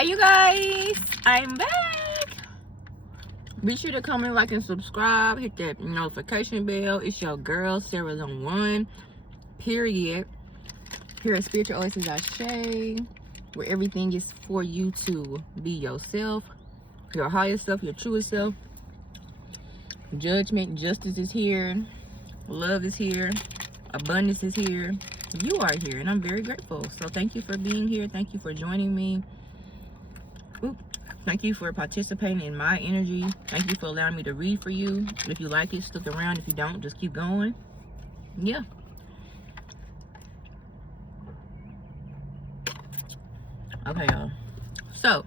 Hey you guys, I'm back. Be sure to comment, like, and subscribe. Hit that notification bell. It's your girl Sarah Zone 1 period. Here at Spiritual Oasis Ashe, where everything is for you to be yourself, your highest self, your truest self. Judgment, justice is here. Love is here. Abundance is here. You are here, and I'm very grateful. So thank you for being here. Thank you for joining me. Thank you for participating in my energy. Thank you for allowing me to read for you. If you like it, stick around. If you don't, just keep going. Yeah. Okay, y'all. So,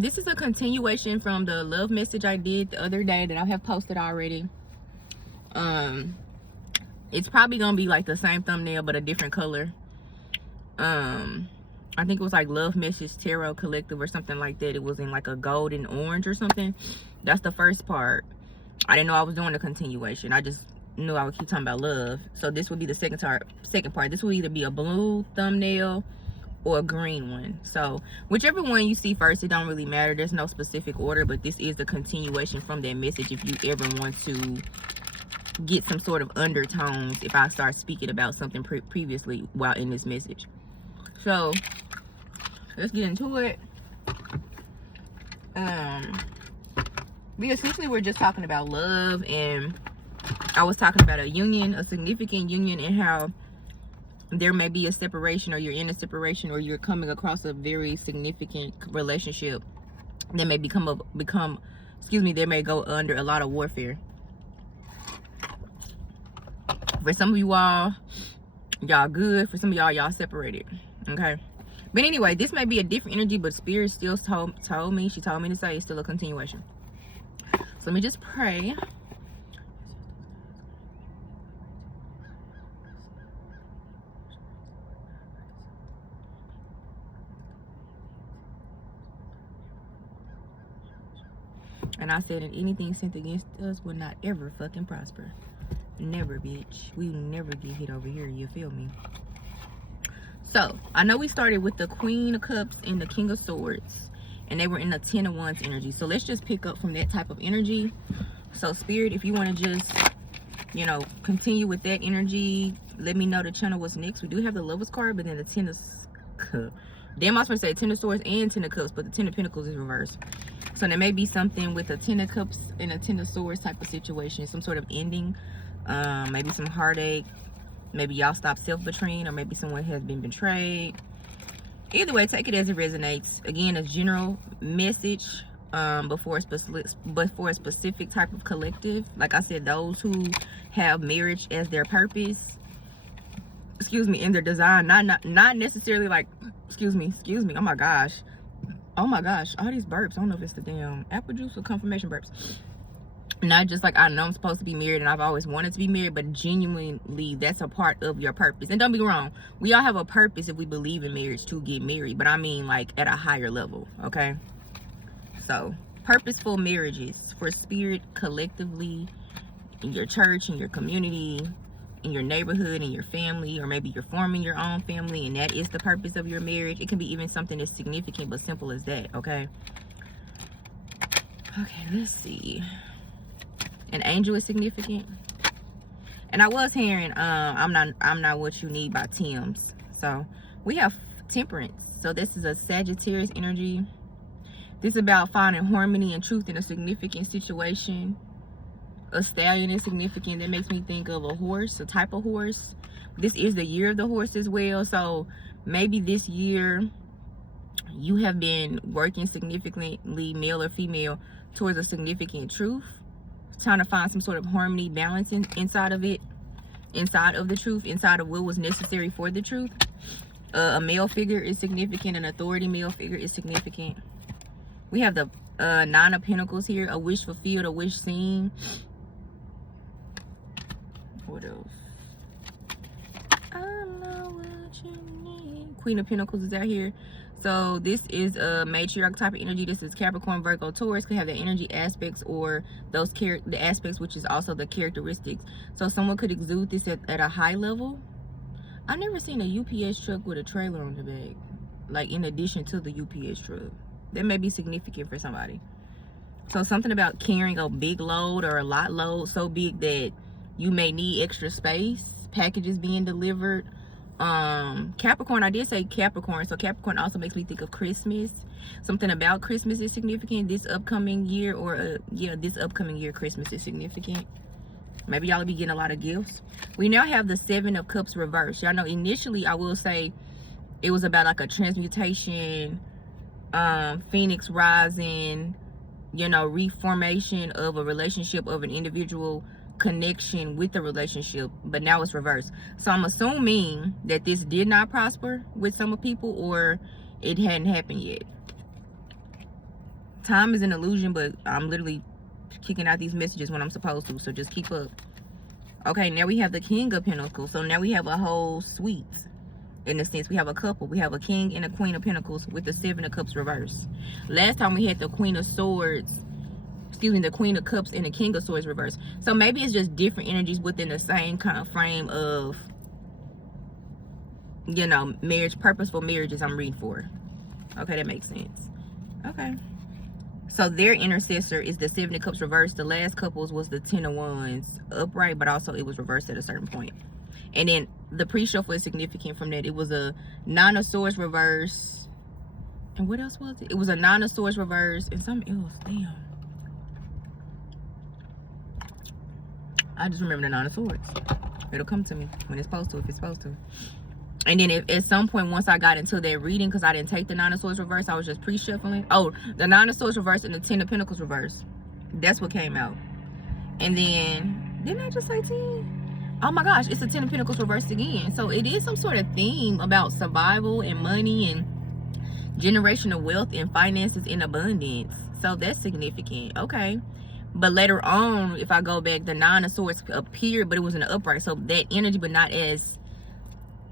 this is a continuation from the love message I did the other day that I have posted already. It's probably gonna be like the same thumbnail but a different color. I think it was like Love Message Tarot Collective or something like that. It was in like a gold and orange or something. That's the first part. I didn't know I was doing a continuation. I just knew I would keep talking about love. So this would be the second part. This will either be a blue thumbnail or a green one. So whichever one you see first, it don't really matter. There's no specific order, but this is the continuation from that message if you ever want to get some sort of undertones if I start speaking about something previously while in this message. So let's get into it. Essentially we're just talking about love, and I was talking about a union, a significant union, and how there may be a separation, or you're in a separation, or you're coming across a very significant relationship that may there may go under a lot of warfare. For some of you all, y'all good. For some of y'all separated. Okay, but anyway, this may be a different energy, but Spirit still told me, she told me to say it's still a continuation. So let me just pray. And I said, and anything sent against us will not ever fucking prosper. Never, bitch. We never get hit over here, you feel me? So I know we started with the Queen of Cups and the King of Swords, and they were in the 10 of Wands energy. So let's just pick up from that type of energy. So Spirit, if you want to just, you know, continue with that energy, let me know the channel what's next. We do have the Lovers card, but then the 10 of Cups. Damn, I was supposed to say 10 of Swords and 10 of Cups, but the 10 of Pentacles is reversed. So there may be something with a 10 of Cups and a 10 of Swords type of situation, some sort of ending, maybe some heartache. Maybe y'all stop self-betraying, or maybe someone has been betrayed. Either way, take it as it resonates. Again, a general message before a specific type of collective. Like I said, those who have marriage as their purpose, in their design, not necessarily like, excuse me, oh my gosh, all these burps. I don't know if it's the damn apple juice or confirmation burps. Not just like, I know I'm supposed to be married and I've always wanted to be married, but genuinely that's a part of your purpose. And don't be wrong, we all have a purpose if we believe in marriage to get married, but I mean like at a higher level. Okay, so purposeful marriages for Spirit collectively, in your church, in your community, in your neighborhood, in your family, or maybe you're forming your own family and that is the purpose of your marriage. It can be even something as significant but simple as that. Okay, let's see. An angel is significant. And I was hearing I'm not what you need by Tim's. So we have Temperance. So this is a Sagittarius energy. This is about finding harmony and truth in a significant situation. A stallion is significant. That makes me think of a horse, a type of horse. This is the year of the horse as well. So maybe this year you have been working significantly, male or female, towards a significant truth. Trying to find some sort of harmony, balance inside of the truth, inside of what was necessary for the truth. A male figure is significant. An authority male figure is significant. We have the 9 of Pentacles here. A wish fulfilled, a wish seen. What else? I know what you need. Queen of Pentacles is out here. So this is a matriarch type of energy. This is Capricorn, Virgo, Taurus. Could have the energy aspects or the aspects, which is also the characteristics. So someone could exude this at a high level. I've never seen a UPS truck with a trailer on the back. like in addition to the UPS truck. That may be significant for somebody. So something about carrying a big load or a lot load so big that you may need extra space, packages being delivered. Capricorn, I did say Capricorn, so Capricorn also makes me think of Christmas. Something about Christmas is significant this upcoming year, or yeah, this upcoming year Christmas is significant. Maybe y'all will be getting a lot of gifts. We now have the 7 of Cups reversed. Y'all know initially I will say it was about like a transmutation, phoenix rising, you know, reformation of a relationship, of an individual connection with the relationship, but now it's reversed. So I'm assuming that this did not prosper with some people, or it hadn't happened yet. Time is an illusion, but I'm literally kicking out these messages when I'm supposed to, so just keep up. Okay, now we have the King of Pentacles. So now we have a whole suite. In a sense, we have a couple. We have a King and a Queen of Pentacles with the 7 of Cups reversed. Last time we had the Queen of Swords, excuse me, the Queen of Cups and the King of Swords reversed. So maybe it's just different energies within the same kind of frame of, you know, marriage, purposeful marriages I'm reading for. Okay, that makes sense. Okay. So their intercessor is the 7 of Cups reversed. The last couples was the 10 of Wands upright, but also it was reversed at a certain point. And then the pre-shuffle is significant from that. It was a 9 of Swords reverse. And what else was it? It was a 9 of Swords reverse and something else. Damn. I just remember the 9 of Swords. It'll come to me when it's supposed to, if it's supposed to. And then if at some point, once I got into that reading, because I didn't take the 9 of Swords reverse, I was just pre-shuffling. Oh, the 9 of Swords reverse and the 10 of Pentacles reverse. That's what came out. And then, didn't I just say 10? Oh my gosh, it's the 10 of Pentacles reversed again. So it is some sort of theme about survival and money and generational wealth and finances in abundance. So that's significant. Okay. But later on, if I go back, the 9 of Swords appeared, but it was in the upright. So that energy, but not as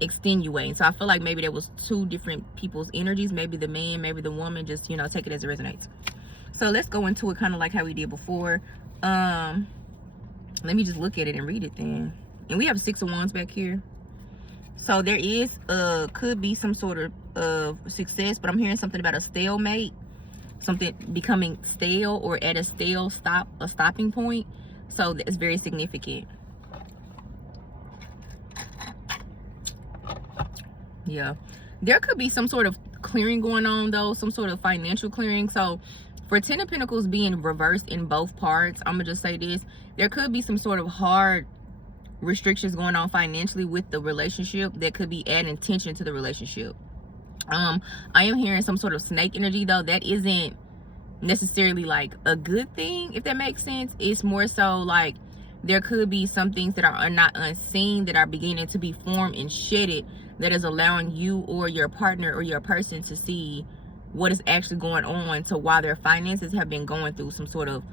extenuating. So I feel like maybe there was 2 different people's energies. Maybe the man, maybe the woman. Just, you know, take it as it resonates. So let's go into it kind of like how we did before. Let me just look at it and read it then. And we have 6 of Wands back here. So there is could be some sort of success, but I'm hearing something about a stalemate, something becoming stale or at a stopping point. So that's very significant. Yeah, there could be some sort of clearing going on though, some sort of financial clearing. So for 10 of Pentacles being reversed in both parts, I'm gonna just say this: there could be some sort of hard restrictions going on financially with the relationship that could be adding tension to the relationship. I am hearing some sort of snake energy though. That isn't necessarily like a good thing, if that makes sense. It's more so like there could be some things that are not unseen that are beginning to be formed and shedded, that is allowing you or your partner or your person to see what is actually going on, to why their finances have been going through some sort of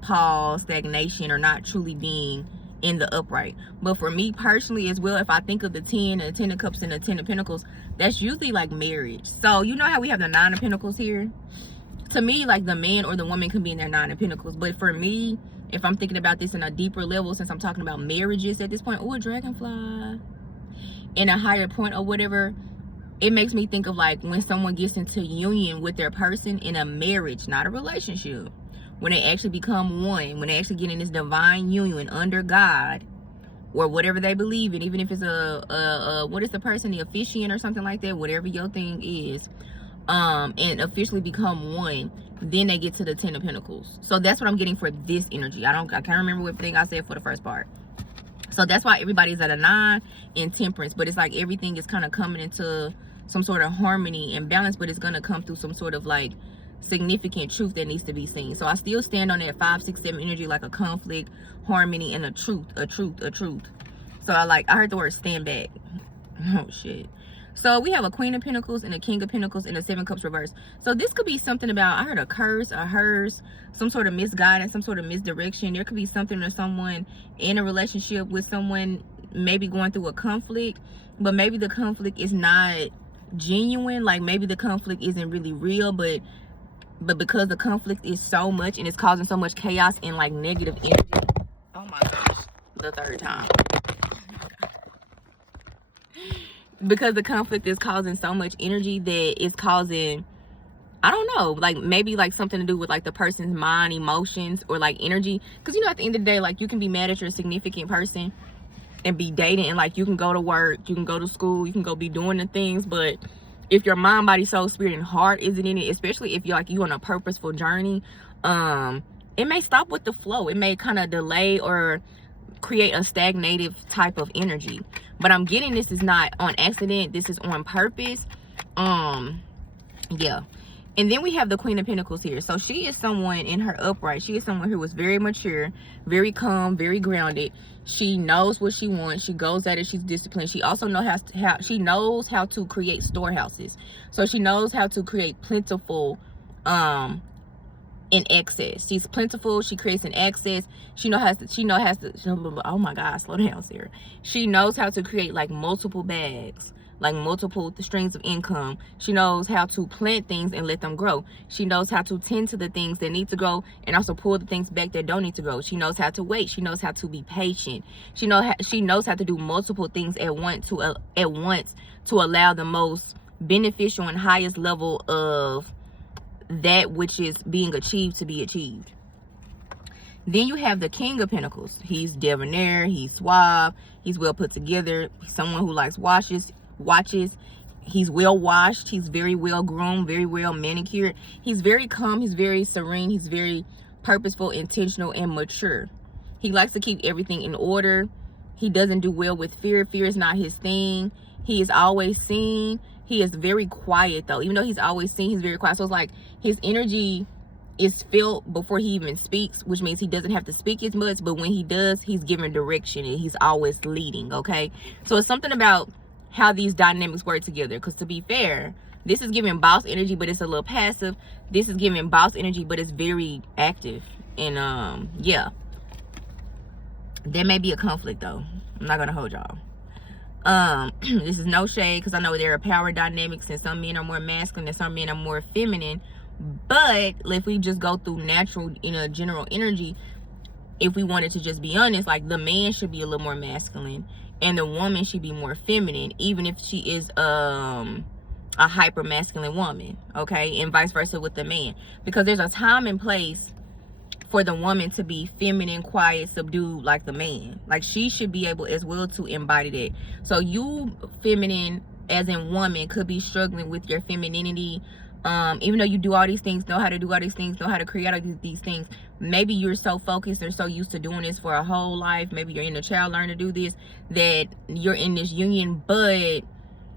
pause, stagnation, or not truly being in the upright. But for me personally as well, if I think of the 10 and the 10 of Cups and the 10 of Pentacles, that's usually like marriage. So you know how we have the 9 of Pentacles here? To me, like the man or the woman can be in their 9 of Pentacles. But for me, if I'm thinking about this in a deeper level, since I'm talking about marriages at this point, oh, a dragonfly, in a higher point or whatever, it makes me think of like when someone gets into union with their person in a marriage, not a relationship. When they actually become one, when they actually get in this divine union under God or whatever they believe in, even if it's what is the person, the officiant or something like that, whatever your thing is, and officially become one, then they get to the 10 of Pentacles. So that's what I'm getting for this energy. I can't remember what thing I said for the first part. So that's why everybody's at a 9 in Temperance, but it's like everything is kind of coming into some sort of harmony and balance, but it's going to come through some sort of like significant truth that needs to be seen. So I still stand on that 5, 6, 7 energy, like a conflict, harmony, and a truth. So I heard the word stand back. Oh shit. So we have a Queen of Pentacles and a King of Pentacles and a 7 Cups reversed. So this could be something about, I heard a curse, a hearse, some sort of misguidance, some sort of misdirection. There could be something or someone in a relationship with someone maybe going through a conflict, but maybe the conflict is not genuine. Like maybe the conflict isn't really real, but because the conflict is so much and it's causing so much chaos and like negative energy. Oh my gosh, the third time. because the conflict is causing so much energy that it's causing, I don't know, like maybe like something to do with like the person's mind, emotions, or like energy. Because you know, at the end of the day, like you can be mad at your significant person and be dating, and like you can go to work, you can go to school, you can go be doing the things, but if your mind, body, soul, spirit, and heart isn't in it, especially if you're like you on a purposeful journey, it may stop with the flow. It may kind of delay or create a stagnative type of energy. But I'm getting this is not on accident, this is on purpose. Yeah. And then we have the Queen of Pentacles here. So she is someone in her upright. She is someone who is very mature, very calm, very grounded. She knows what she wants. She goes at it. She's disciplined. She also knows she knows how to create storehouses. So she knows how to create plentiful in excess. She's plentiful. She creates an excess. She knows how to, oh my God, slow down, Sarah. She knows how to create like multiple bags, like multiple streams of income. She knows how to plant things and let them grow. She knows how to tend to the things that need to grow and also pull the things back that don't need to grow. She knows how to wait. She knows how to be patient. She knows how to do multiple things at once to allow the most beneficial and highest level of that which is being achieved to be achieved. Then you have the King of Pentacles. He's debonair, he's suave, he's well put together, he's someone who likes watches. He's well washed, he's very well groomed, very well manicured. He's very calm, he's very serene, he's very purposeful, intentional, and mature. He likes to keep everything in order. He doesn't do well with fear. Fear is not his thing. He is always seen. He is very quiet though. Even though he's always seen, he's very quiet. So it's like his energy is felt before he even speaks, which means he doesn't have to speak as much, but when he does, he's giving direction and he's always leading. Okay, so it's something about how these dynamics work together, because to be fair, this is giving boss energy but it's a little passive. This is giving boss energy but it's very active. And yeah, there may be a conflict though. I'm not gonna hold y'all. This is no shade, because I know there are power dynamics and some men are more masculine and some men are more feminine. But if we just go through natural, general energy, if we wanted to just be honest, like the man should be a little more masculine and the woman should be more feminine, even if she is a hyper masculine woman. Okay, and vice versa with the man, because there's a time and place for the woman to be feminine, quiet, subdued like the man. Like she should be able as well to embody that. So you feminine as in woman could be struggling with your femininity. Even though you do all these things, know how to do all these things, know how to create all these things, maybe you're so focused or so used to doing this for a whole life, maybe you're in a child learning to do this, that you're in this union but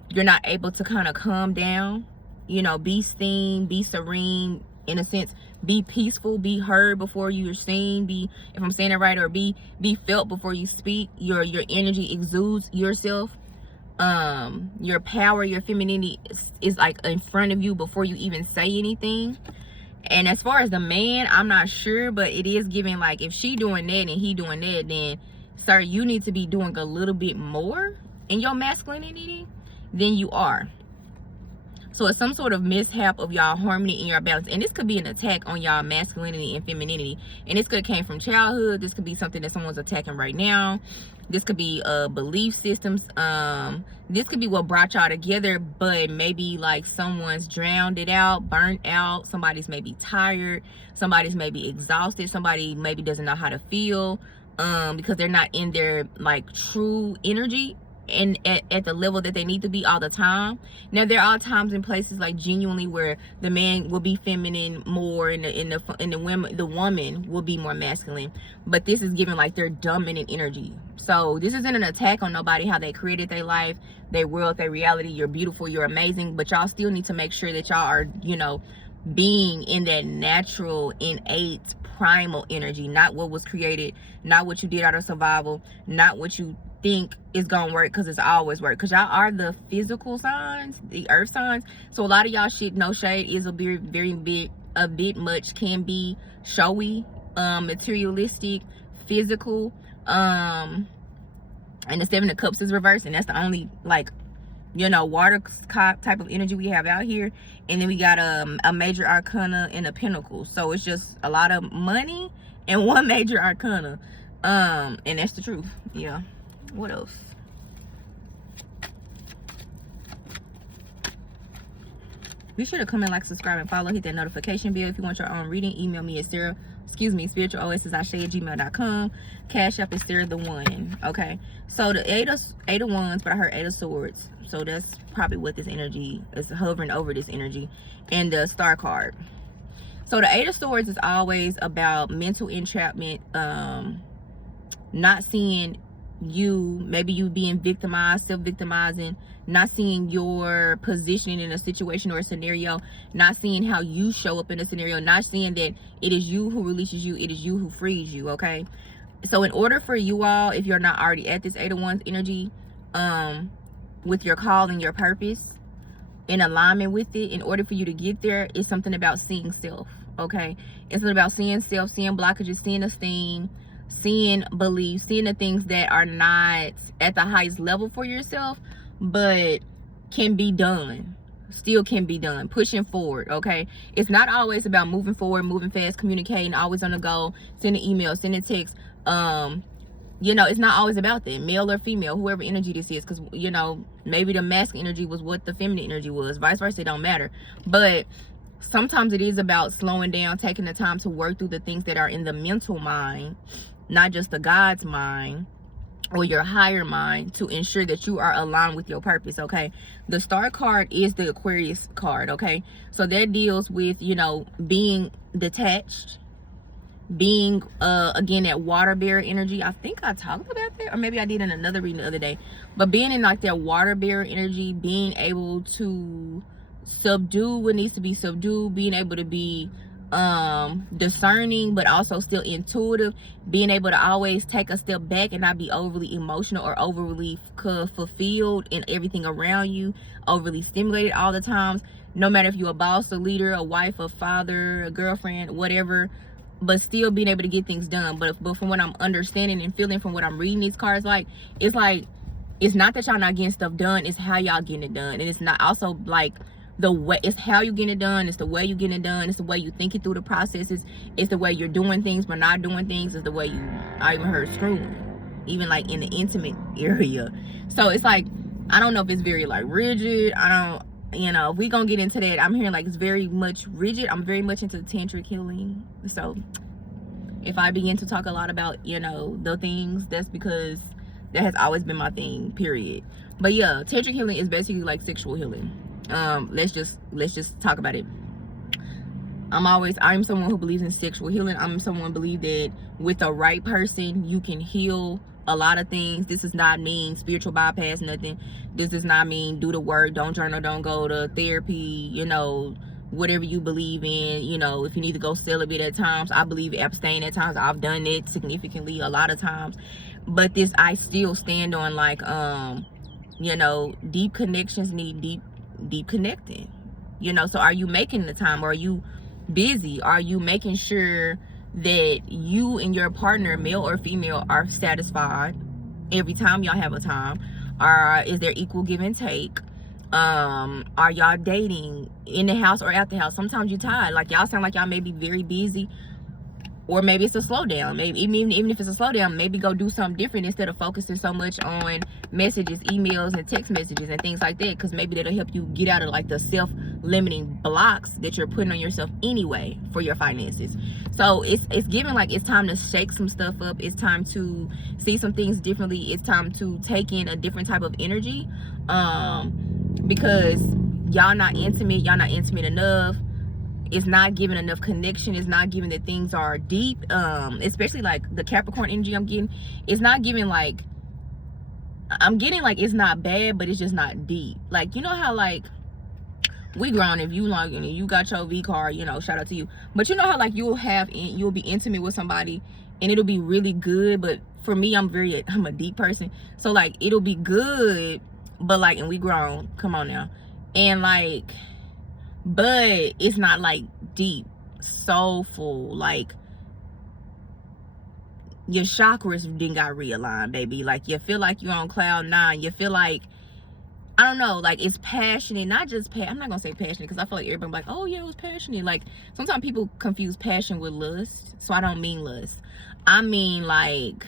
you're not able to kind of calm down, be seen, be serene, in a sense, be peaceful, be heard before you're seen, be, if I'm saying it right, or be felt before you speak. Your energy exudes yourself. Your power, your femininity is like in front of you before you even say anything. And as far as the man, I'm not sure, but it is giving like if she doing that and he doing that, then sir, you need to be doing a little bit more in your masculinity than you are. So it's some sort of mishap of y'all harmony in your balance, and this could be an attack on y'all masculinity and femininity, and this could have came from childhood. This could be something that someone's attacking right now. This could be belief systems. This could be what brought y'all together, but maybe like someone's drowned it out, burnt out. Somebody's maybe tired, somebody's maybe exhausted, somebody maybe doesn't know how to feel because they're not in their like true energy and at the level that they need to be all the time. Now there are times and places like genuinely where the man will be feminine more and the woman will be more masculine, but this is giving like their dominant energy. So this isn't an attack on nobody, how they created their life, their world, their reality. You're beautiful, you're amazing, but y'all still need to make sure that y'all are, being in that natural, innate, primal energy, not what was created, not what you did out of survival, not what you think is gonna work because it's always work, because y'all are the physical signs, the earth signs. So a lot of y'all shit, no shade, is a bit much, can be showy, materialistic, physical, and the Seven of Cups is reversed, and that's the only like water type of energy we have out here. And then we got a major arcana and a pentacle, so it's just a lot of money and one major arcana, and that's the truth. Yeah. What else? Be sure to comment, like, subscribe, and follow. Hit that notification bell. If you want your own reading, email me at spiritualosis@gmail.com. Cash App is Sarah the One. Okay, so the eight of wands, but I heard 8 of swords, so that's probably what this energy is hovering over, this energy. And the star card. So the 8 of swords is always about mental entrapment, not seeing you, maybe you being victimized, self-victimizing, not seeing your positioning in a situation or a scenario, not seeing how you show up in a scenario, not seeing that it is you who releases you, it is you who frees you. Okay, so in order for you all, if you're not already at this 8 of wands energy, with your call and your purpose, in alignment with it, in order for you to get there, it's something about seeing self. Okay, it's about seeing self, seeing blockages, seeing esteem, seeing beliefs, seeing the things that are not at the highest level for yourself, but can be done, still can be done, pushing forward. Okay, it's not always about moving forward, moving fast, communicating, always on the go, sending emails, sending texts. You know, it's not always about that, male or female, whoever energy this is, because, you know, maybe the masculine energy was what the feminine energy was, vice versa, it don't matter. But sometimes it is about slowing down, taking the time to work through the things that are in the mental mind, not just the God's mind or your higher mind, to ensure that you are aligned with your purpose. Okay, the star card is the Aquarius card. Okay, so that deals with, you know, being detached, being again that water bearer energy. I think I talked about that, or maybe I did in another reading the other day, but being in like that water bearer energy, being able to subdue what needs to be subdued, being able to be discerning but also still intuitive, being able to always take a step back and not be overly emotional or overly fulfilled in everything around you, overly stimulated all the times, no matter if you're a boss, a leader, a wife, a father, a girlfriend, whatever, but still being able to get things done. But from what I'm understanding and feeling from what I'm reading these cards, like it's not that y'all not getting stuff done, it's how y'all getting it done. And it's not also like the way, it's how you getting it done, it's the way you getting it done, it's the way you thinking through the processes, it's the way you're doing things but not doing things, it's the way you, I even heard screwing, even like in the intimate area. So it's like, I don't know if it's very like rigid, I don't, you know, if we gonna get into that, I'm hearing like it's very much rigid. I'm very much into tantric healing, so if I begin to talk a lot about, you know, the things, that's because that has always been my thing, period. But yeah, tantric healing is basically like sexual healing. Let's just talk about it. I'm someone who believes in sexual healing. I'm someone who believes that with the right person you can heal a lot of things. This does not mean spiritual bypass, nothing. This does not mean do the work, don't journal, don't go to therapy, you know, whatever you believe in. You know, if you need to go celibate at times, I believe abstain at times. I've done it significantly a lot of times. But this, I still stand on like, you know, deep connections need deep connecting. You know, so are you making the time? Are you busy? Are you making sure that you and your partner, male or female, are satisfied every time y'all have a time? Or is there equal give and take? Are y'all dating in the house or at the house? Sometimes you're tired, like y'all sound like y'all may be very busy, or maybe it's a slowdown. Maybe even if it's a slowdown, maybe go do something different instead of focusing so much on messages, emails, and text messages and things like that, because maybe that'll help you get out of like the self-limiting blocks that you're putting on yourself anyway for your finances. So it's giving like it's time to shake some stuff up, it's time to see some things differently, it's time to take in a different type of energy, because y'all not intimate enough. It's not giving enough connection. It's not giving that things are deep, especially like the Capricorn energy I'm getting. It's not giving like, I'm getting like it's not bad, but it's just not deep. Like, you know how like we grown, if you like, you know, you got your V card, you know, shout out to you. But you know how like you'll be intimate with somebody and it'll be really good. But for me, I'm a deep person, so like it'll be good, but like, and we grown, come on now, and like, but it's not like deep, soulful, like your chakras didn't got realigned, baby. Like you feel like you're on cloud 9. You feel like, I don't know, like it's passionate, not just I'm not gonna say passionate because I feel like everybody like, oh yeah, it was passionate. Like sometimes people confuse passion with lust, so I don't mean lust. I mean like,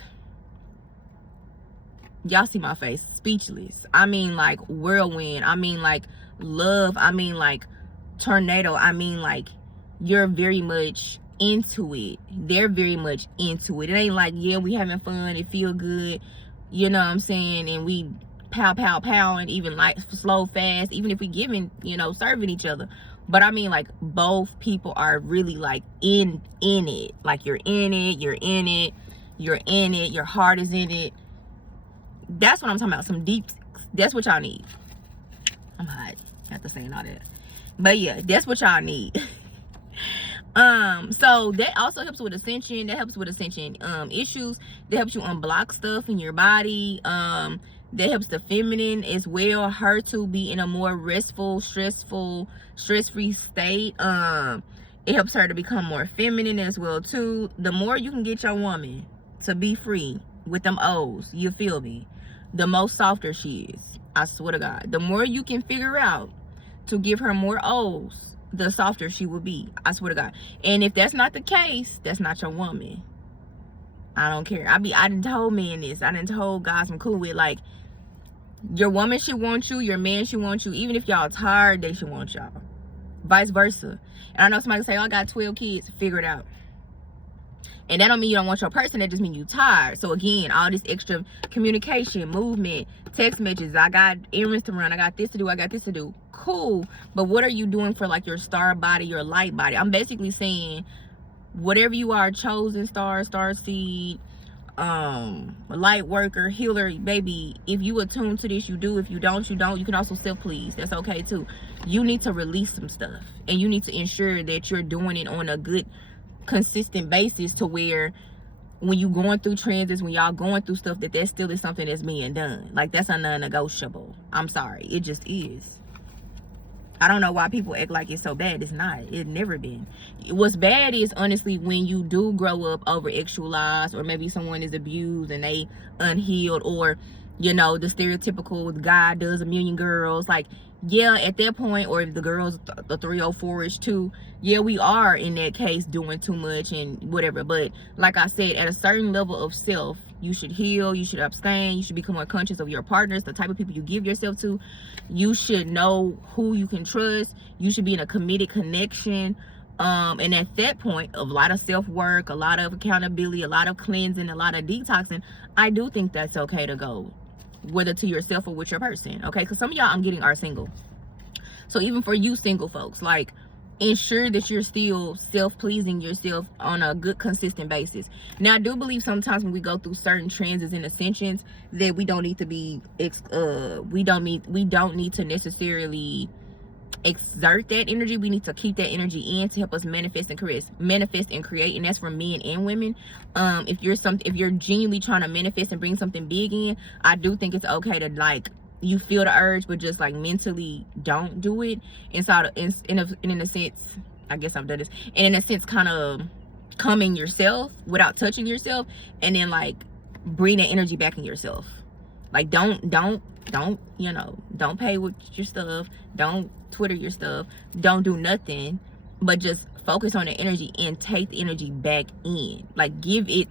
y'all see my face, speechless. I mean like whirlwind. I mean like love. I mean like tornado, I mean like you're very much into it. They're very much into it. It ain't like, yeah, we having fun, it feel good, you know what I'm saying, and we pow pow pow, and even like slow fast, even if we giving, you know, serving each other. But I mean like both people are really like in it. Like you're in it, you're in it, you're in it, your heart is in it. That's what I'm talking about. Some deep, that's what y'all need. I'm hot after saying all that. But yeah, that's what y'all need. So that also helps with ascension. That helps with ascension issues. That helps you unblock stuff in your body. That helps the feminine as well, her to be in a more restful, stress-free state. It helps her to become more feminine as well too. The more you can get your woman to be free with them O's, you feel me, the more softer she is. I swear to God. The more you can figure out to give her more O's, the softer she will be. I swear to God. And if that's not the case, that's not your woman. I don't care. I done told men this. I done told guys I'm cool with, like, your woman should want you, your man should want you. Even if y'all tired, they should want y'all. Vice versa. And I know somebody say, oh, I got 12 kids. Figure it out. And that don't mean you don't want your person. That just means you tired. So again, all this extra communication, movement, text messages. I got errands to run. I got this to do. I got this to do. Cool. But what are you doing for like your star body, your light body? I'm basically saying whatever you are, chosen star, star seed, light worker, healer, baby, if you attune to this, you do. If you don't, you don't. You can also self-please. That's okay too. You need to release some stuff, and you need to ensure that you're doing it on a good, consistent basis, to where when you going through transits, when y'all going through stuff, that still is something that's being done. Like, that's a non-negotiable. I'm sorry, it just is. I don't know why people act like it's so bad. It's not. It's never been. What's bad is, honestly, when you do grow up over sexualized, or maybe someone is abused and they unhealed, or, you know, the stereotypical guy does a million girls. Like, yeah, at that point, or if the girl's the 304-ish too, yeah, we are in that case doing too much and whatever. But like I said, at a certain level of self, you should heal, you should abstain, you should become more conscious of your partners, the type of people you give yourself to. You should know who you can trust. You should be in a committed connection. And at that point, a lot of self-work, a lot of accountability, a lot of cleansing, a lot of detoxing, I do think that's okay to go, whether to yourself or with your person, okay? Because some of y'all I'm getting are single. So even for you single folks, like, ensure that you're still self-pleasing yourself on a good, consistent basis. Now, I do believe sometimes when we go through certain transits and ascensions, that we don't need to be we don't need to necessarily exert that energy. We need to keep that energy in to help us manifest and create, and that's for men and women. If you're genuinely trying to manifest and bring something big in, I do think it's okay to, like, you feel the urge, but just like mentally don't do it. Inside in a sense, I guess I've done this, and in a sense kind of calming yourself without touching yourself, and then like bring that energy back in yourself. Like, don't you know, don't pay with your stuff, don't Twitter your stuff, don't do nothing, but just focus on the energy and take the energy back in. Like, give it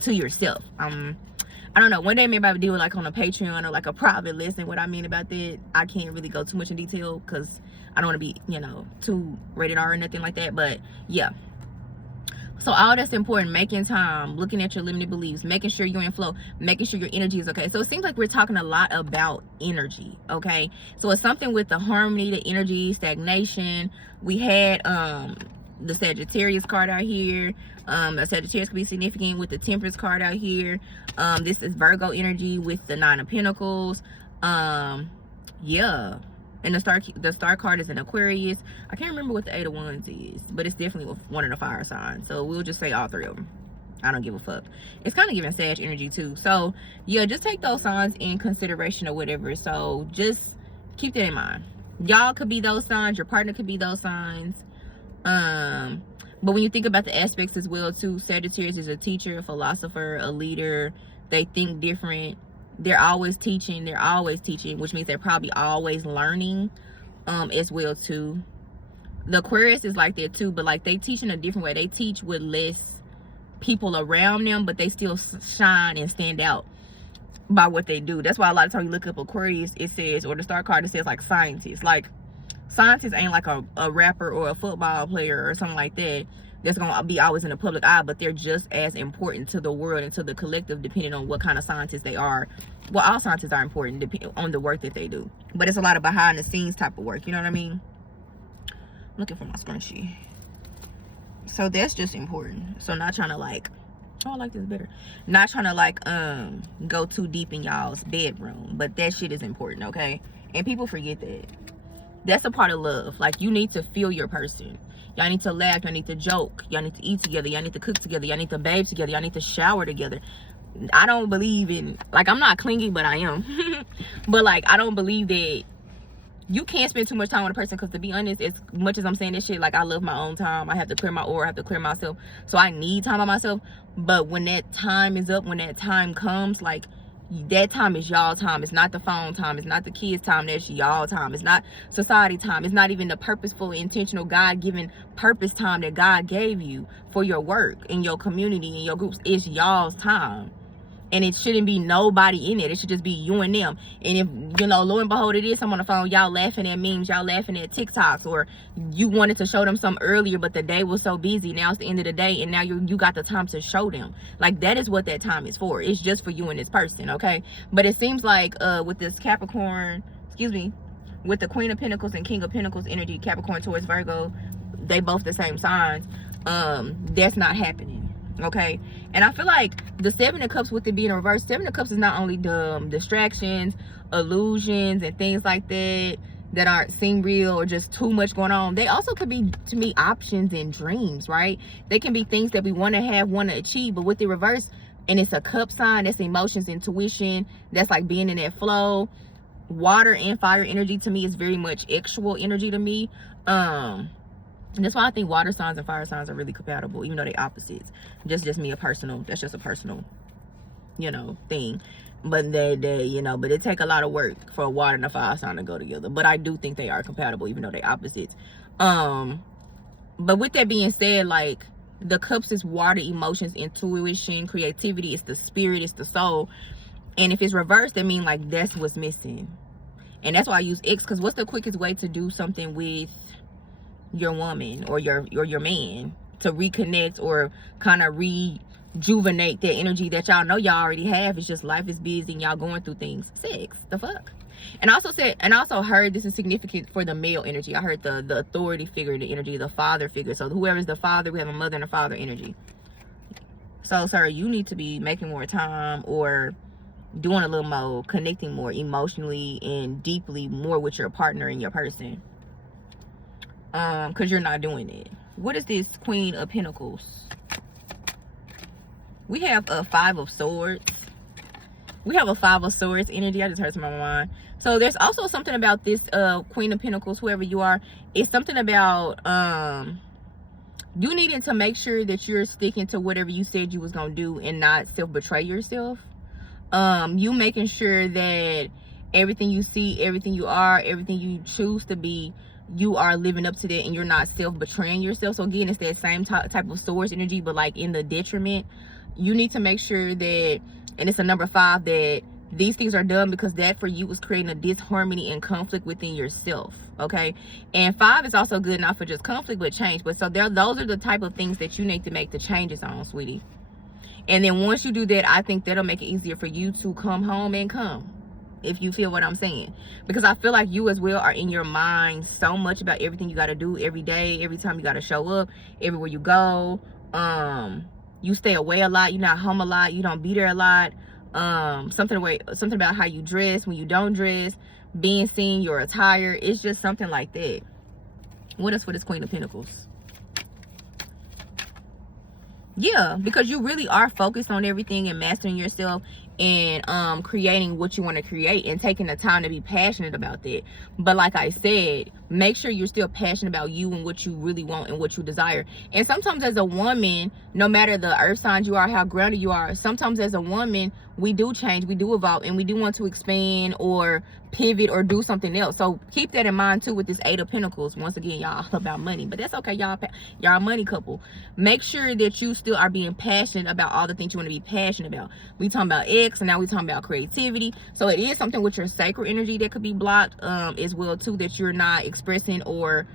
to yourself. I don't know, one day maybe I would do it like on a Patreon or like a private lesson. What I mean about that, I can't really go too much in detail because I don't want to be, you know, too rated R or nothing like that. But yeah, so all that's important: making time, looking at your limited beliefs, making sure you're in flow, making sure your energy is okay. So it seems like we're talking a lot about energy, okay? So it's something with the harmony, the energy, stagnation. We had the Sagittarius card out here. A Sagittarius could be significant with the Temperance card out here. This is Virgo energy with the 9 of Pentacles. Yeah, and the star card is an Aquarius. I can't remember what the 8 of Wands is, but it's definitely one of the fire signs, so we'll just say all 3 of them. I don't give a fuck. It's kind of giving Sag energy too. So yeah, just take those signs in consideration or whatever. So just keep that in mind. Y'all could be those signs, your partner could be those signs. But when you think about the aspects as well too, Sagittarius is a teacher, a philosopher, a leader. They think different. They're always teaching, which means they're probably always learning as well too. The Aquarius is like that too, but like they teach in a different way. They teach with less people around them, but they still shine and stand out by what they do. That's why a lot of times you look up Aquarius, it says, or the star card, it says like scientist. Like, Scientist ain't like a rapper or a football player or something like that that's gonna be always in the public eye, but they're just as important to the world and to the collective, depending on what kind of scientists they are. Well, all scientists are important depending on the work that they do, but it's a lot of behind the scenes type of work, you know what I mean? I'm looking for my scrunchie. So that's just important. So not trying to like, oh, I like this better, not trying to like go too deep in y'all's bedroom, but that shit is important, okay? And people forget that. That's a part of love. Like, you need to feel your person. Y'all need to laugh, y'all need to joke, y'all need to eat together, y'all need to cook together, y'all need to bathe together, y'all need to shower together. I don't believe in, like, I'm not clingy, but I am. But like, I don't believe that you can't spend too much time with a person, because to be honest, as much as I'm saying this shit, like, I love my own time. I have to clear my aura, I have to clear myself, so I need time by myself. But when that time is up, when that time comes, like, that time is y'all time. It's not the phone time, it's not the kids time. That's y'all time. It's not society time. It's not even the purposeful, intentional, God-given purpose time that God gave you for your work, in your community, in your groups. It's y'all's time, and it shouldn't be nobody in it. It should just be you and them. And if, you know, lo and behold, it is someone on the phone, y'all laughing at memes, y'all laughing at TikToks, or you wanted to show them something earlier, but the day was so busy. Now it's the end of the day, and now you got the time to show them. Like, that is what that time is for. It's just for you and this person, okay? But it seems like with this Capricorn, excuse me, with the Queen of Pentacles and King of Pentacles energy, Capricorn towards Virgo, they both the same signs. That's not happening. Okay, and I feel like the Seven of Cups, with it being reversed, Seven of Cups is not only the distractions, illusions, and things like that that aren't seem real or just too much going on. They also could be, to me, options and dreams, right? They can be things that we want to have, want to achieve, but with the reverse, and it's a cup sign, that's emotions, intuition, that's like being in that flow. Water and fire energy to me is very much actual energy to me. And that's why I think water signs and fire signs are really compatible, even though they're opposites. Just me, that's just a personal, you know, thing. But they you know, but it take a lot of work for a water and a fire sign to go together. But I do think they are compatible, even though they're opposites. But with that being said, like, the cups is water, emotions, intuition, creativity. It's the spirit, it's the soul. And if it's reversed, that means like that's what's missing. And that's why I use X, because what's the quickest way to do something with your woman or your man, to reconnect or kind of rejuvenate that energy that y'all know y'all already have? It's just life is busy and y'all going through things. Sex, the fuck. And I also heard this is significant for the male energy. I heard the authority figure, the energy, the father figure. So whoever's the father, we have a mother and a father energy. So sir, you need to be making more time, or doing a little more, connecting more emotionally and deeply more with your partner and your person. Because you're not doing it. What is this Queen of Pentacles? We have a Five of Swords. We have a Five of Swords energy. I just heard some on my mind. So there's also something about this Queen of Pentacles, whoever you are. It's something about you needing to make sure that you're sticking to whatever you said you was gonna do and not self-betray yourself. You making sure that everything you see, everything you are, everything you choose to be, you are living up to that, and you're not self-betraying yourself. So again, it's that same type of Swords energy, but like in the detriment. You need to make sure that, and it's a number 5, that these things are done, because that for you was creating a disharmony and conflict within yourself, okay? And 5 is also good, not for just conflict, but change. But so those are the type of things that you need to make the changes on, sweetie. And then once you do that, I think that'll make it easier for you to come home and come, if you feel what I'm saying. Because I feel like you as well are in your mind so much about everything you got to do every day, every time you got to show up, everywhere you go. You stay away a lot, you're not home a lot, you don't be there a lot. Something about how you dress, when you don't dress, being seen, your attire. It's just something like that. What else for this Queen of Pentacles? Yeah, because you really are focused on everything and mastering yourself and creating what you want to create and taking the time to be passionate about that. But like I said, make sure you're still passionate about you and what you really want and what you desire. And sometimes as a woman, no matter the earth signs you are, how grounded you are, sometimes as a woman, we do change, we do evolve, and we do want to expand or pivot or do something else. So keep that in mind too with this 8 of Pentacles. Once again, y'all all about money, but that's okay. Y'all a money couple. Make sure that you still are being passionate about all the things you want to be passionate about. We talking about sex, and now we're talking about creativity. So it is something with your sacral energy that could be blocked as well too, that you're not expressing or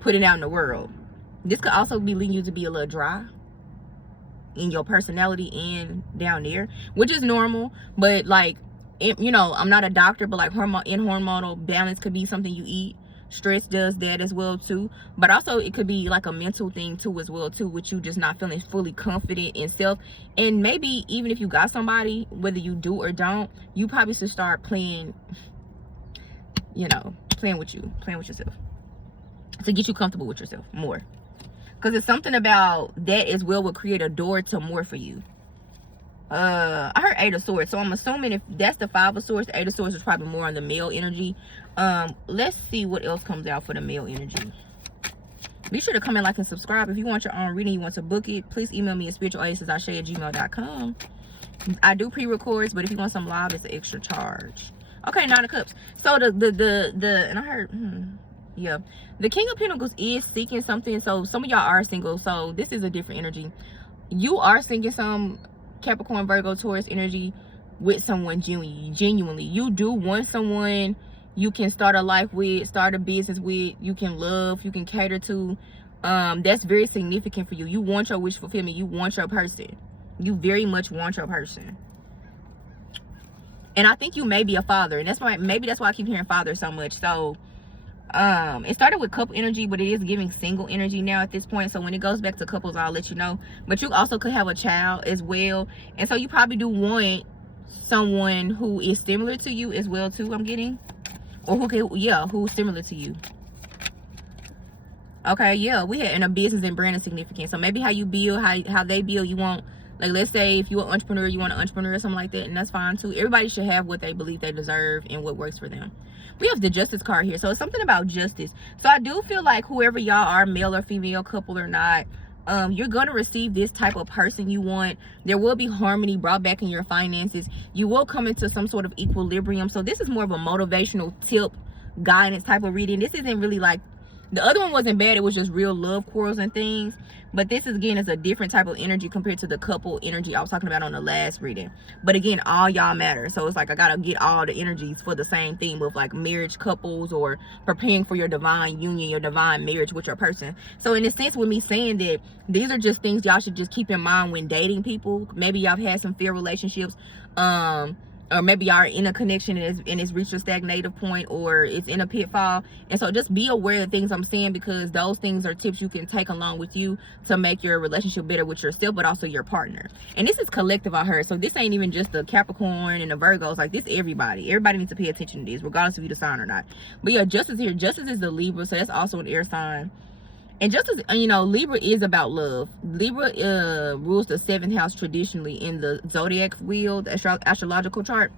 putting out in the world. This could also be leading you to be a little dry in your personality and down there, which is normal. But like, you know, I'm not a doctor, but like hormonal balance could be something you eat. Stress does that as well too, but also it could be like a mental thing too as well too, with you just not feeling fully confident in self. And maybe even if you got somebody, whether you do or don't, you probably should start playing, you know, playing with yourself to get you comfortable with yourself more, because it's something about that as well will create a door to more for you. I heard 8 of Swords, so I'm assuming if that's the 5 of Swords, the 8 of Swords is probably more on the male energy. Let's see what else comes out for the male energy. Be sure to comment, like, and subscribe. If you want your own reading, you want to book it, please email me at spiritualaces@gmail.com. I do pre-records, but if you want some live, it's an extra charge. Okay, 9 of Cups. So and I heard yeah, the King of Pentacles is seeking something. So some of y'all are single, so this is a different energy. You are seeking some Capricorn, Virgo, Taurus energy with someone genuinely. You do want someone you can start a life with, start a business with, you can love, you can cater to. That's very significant for you. You want your wish fulfillment. You want your person. You very much want your person. And I think you may be a father, and that's why, maybe that's why I keep hearing father so much. So it started with couple energy, but it is giving single energy now at this point. So when it goes back to couples, I'll let you know. But you also could have a child as well, and so you probably do want someone who is similar to you as well too, I'm getting, or who can, yeah, who's similar to you. Okay, yeah, we had in a business and brand of significance. So maybe how you build, how they build, you want, like, let's say if you're an entrepreneur, you want an entrepreneur or something like that, and that's fine too. Everybody should have what they believe they deserve and what works for them. We have the Justice card here, so it's something about justice. So I do feel like whoever y'all are, male or female, couple or not, you're gonna receive this type of person you want. There will be harmony brought back in your finances. You will come into some sort of equilibrium. So this is more of a motivational tip, guidance type of reading. This isn't really like, the other one wasn't bad, it was just real love quarrels and things. But this is, again, is a different type of energy compared to the couple energy I was talking about on the last reading. But again, all y'all matter. So it's like I gotta get all the energies for the same theme of like marriage, couples, or preparing for your divine union, your divine marriage with your person. So in a sense, with me saying that, these are just things y'all should just keep in mind when dating people. Maybe y'all have had some failed relationships, or maybe y'all are in a connection and it's reached a stagnative point, or it's in a pitfall. And so just be aware of the things I'm saying, because those things are tips you can take along with you to make your relationship better with yourself, but also your partner. And this is collective, I heard. So this ain't even just the Capricorn and the Virgos. Like, this everybody needs to pay attention to this, regardless if you the sign or not. But yeah, Justice here. Justice is the Libra, so that's also an air sign. And Justice, you know, Libra is about love. Libra rules the 7th house traditionally in the zodiac wheel, the astrological chart.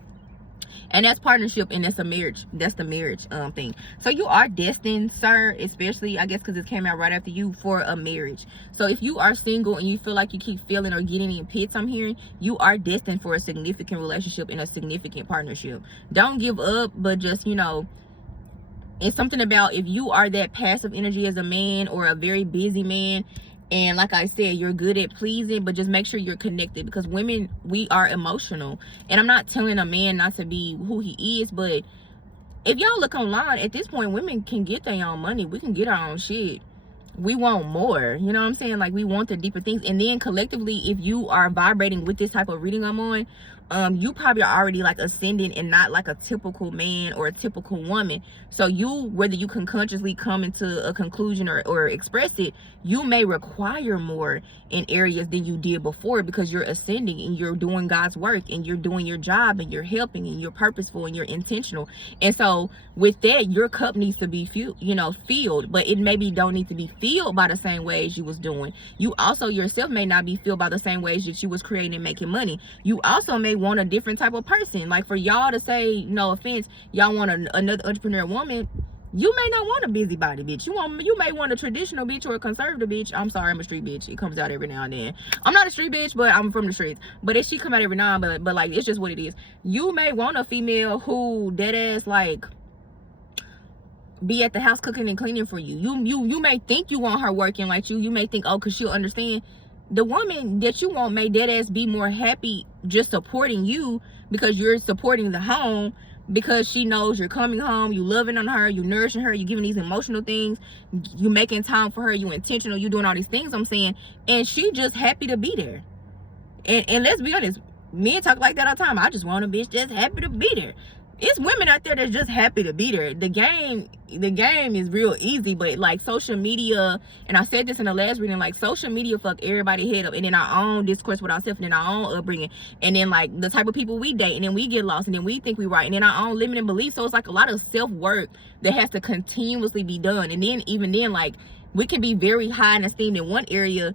And that's partnership, and that's a marriage. That's the marriage thing. So you are destined, sir, especially, I guess, because it came out right after you, for a marriage. So if you are single and you feel like you keep feeling or getting in pits, I'm hearing, you are destined for a significant relationship and a significant partnership. Don't give up, but just, you know, it's something about if you are that passive energy as a man or a very busy man, and like I said, you're good at pleasing, but just make sure you're connected, because women, we are emotional. And I'm not telling a man not to be who he is, but if y'all look online, at this point, women can get their own money. We can get our own shit. We want more, you know what I'm saying? Like, we want the deeper things. And then collectively, if you are vibrating with this type of reading I'm on, you probably are already like ascending and not like a typical man or a typical woman. So you, whether you can consciously come into a conclusion or express it, you may require more in areas than you did before, because you're ascending and you're doing God's work and you're doing your job and you're helping and you're purposeful and you're intentional. And so with that, your cup needs to be filled, but it maybe don't need to be filled by the same ways you was doing. You also yourself may not be filled by the same ways that you was creating and making money. You also may want a different type of person. Like, for y'all to say, no offense, y'all want another entrepreneur woman, you may not want a busybody bitch. You may want a traditional bitch or a conservative bitch. I'm sorry, I'm a street bitch. It comes out every now and then. I'm not a street bitch, but I'm from the streets. But if she come out every now and then, but like, it's just what it is. You may want a female who dead ass like be at the house cooking and cleaning for you. You may think you want her working like you. You may think, oh, because she'll understand. The woman that you want may dead ass be more happy just supporting you because you're supporting the home, because she knows you're coming home, you loving on her, you nourishing her, you giving these emotional things, you making time for her, you intentional, you doing all these things I'm saying, and she just happy to be there. And let's be honest, men talk like that all the time. I just want a bitch that's happy to be there. It's women out there that's just happy to be there. The game is real easy, but like social media, and I said this in the last reading, like social media fuck everybody head up, and then our own discourse with ourselves, and then our own upbringing, and then like the type of people we date, and then we get lost, and then we think we right, and then our own limiting beliefs. So it's like a lot of self-work that has to continuously be done. And then even then, like, we can be very high in esteem in one area,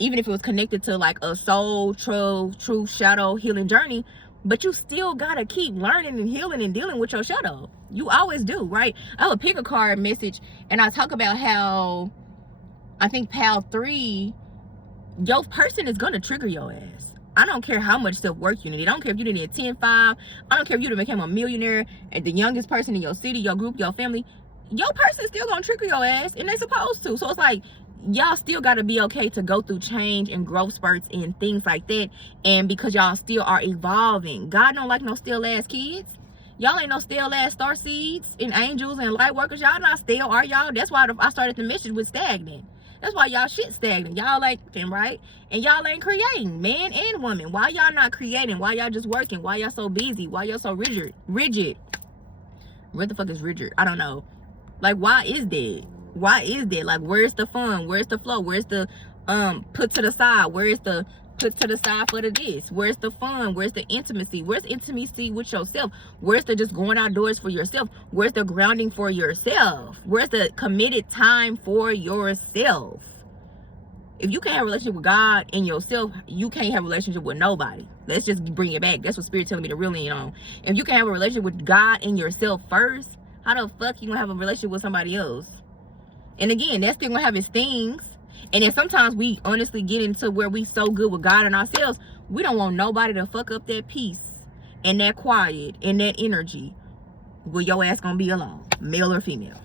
even if it was connected to like a soul, truth, shadow healing journey, but you still gotta keep learning and healing and dealing with your shadow. You always do, right? I have a pick a card message, and I talk about how I think pal 3, your person is gonna trigger your ass. I don't care how much self-work you need. I don't care if you did 10-5. I don't care if you became a millionaire and the youngest person in your city, your group, your family. Your person is still gonna trigger your ass, and they supposed to. So it's like, y'all still got to be okay to go through change and growth spurts and things like that. And because y'all still are evolving, God don't like no stale ass kids. Y'all ain't no stale ass star seeds and angels and light workers. Y'all not stale, are y'all? That's why I started the message with stagnant. That's why y'all shit stagnant. Y'all ain't right, and y'all ain't creating, man and woman. Why y'all not creating? Why y'all just working? Why y'all so busy? Why y'all so rigid? What the fuck is rigid? I don't know. Like, why is that? Why is that? Like, where's the fun? Where's the flow? Where's the put to the side? Where's the put to the side for the this? Where's the fun? Where's the intimacy? Where's intimacy with yourself? Where's the just going outdoors for yourself? Where's the grounding for yourself? Where's the committed time for yourself? If you can't have a relationship with God and yourself, you can't have a relationship with nobody. Let's just bring it back. That's what Spirit telling me to reel in on. If you can't have a relationship with God and yourself first, how the fuck you gonna have a relationship with somebody else? And again, that's still gonna have its things. And then sometimes we honestly get into where we so good with God and ourselves, we don't want nobody to fuck up that peace and that quiet and that energy. Well, your ass gonna be alone, male or female.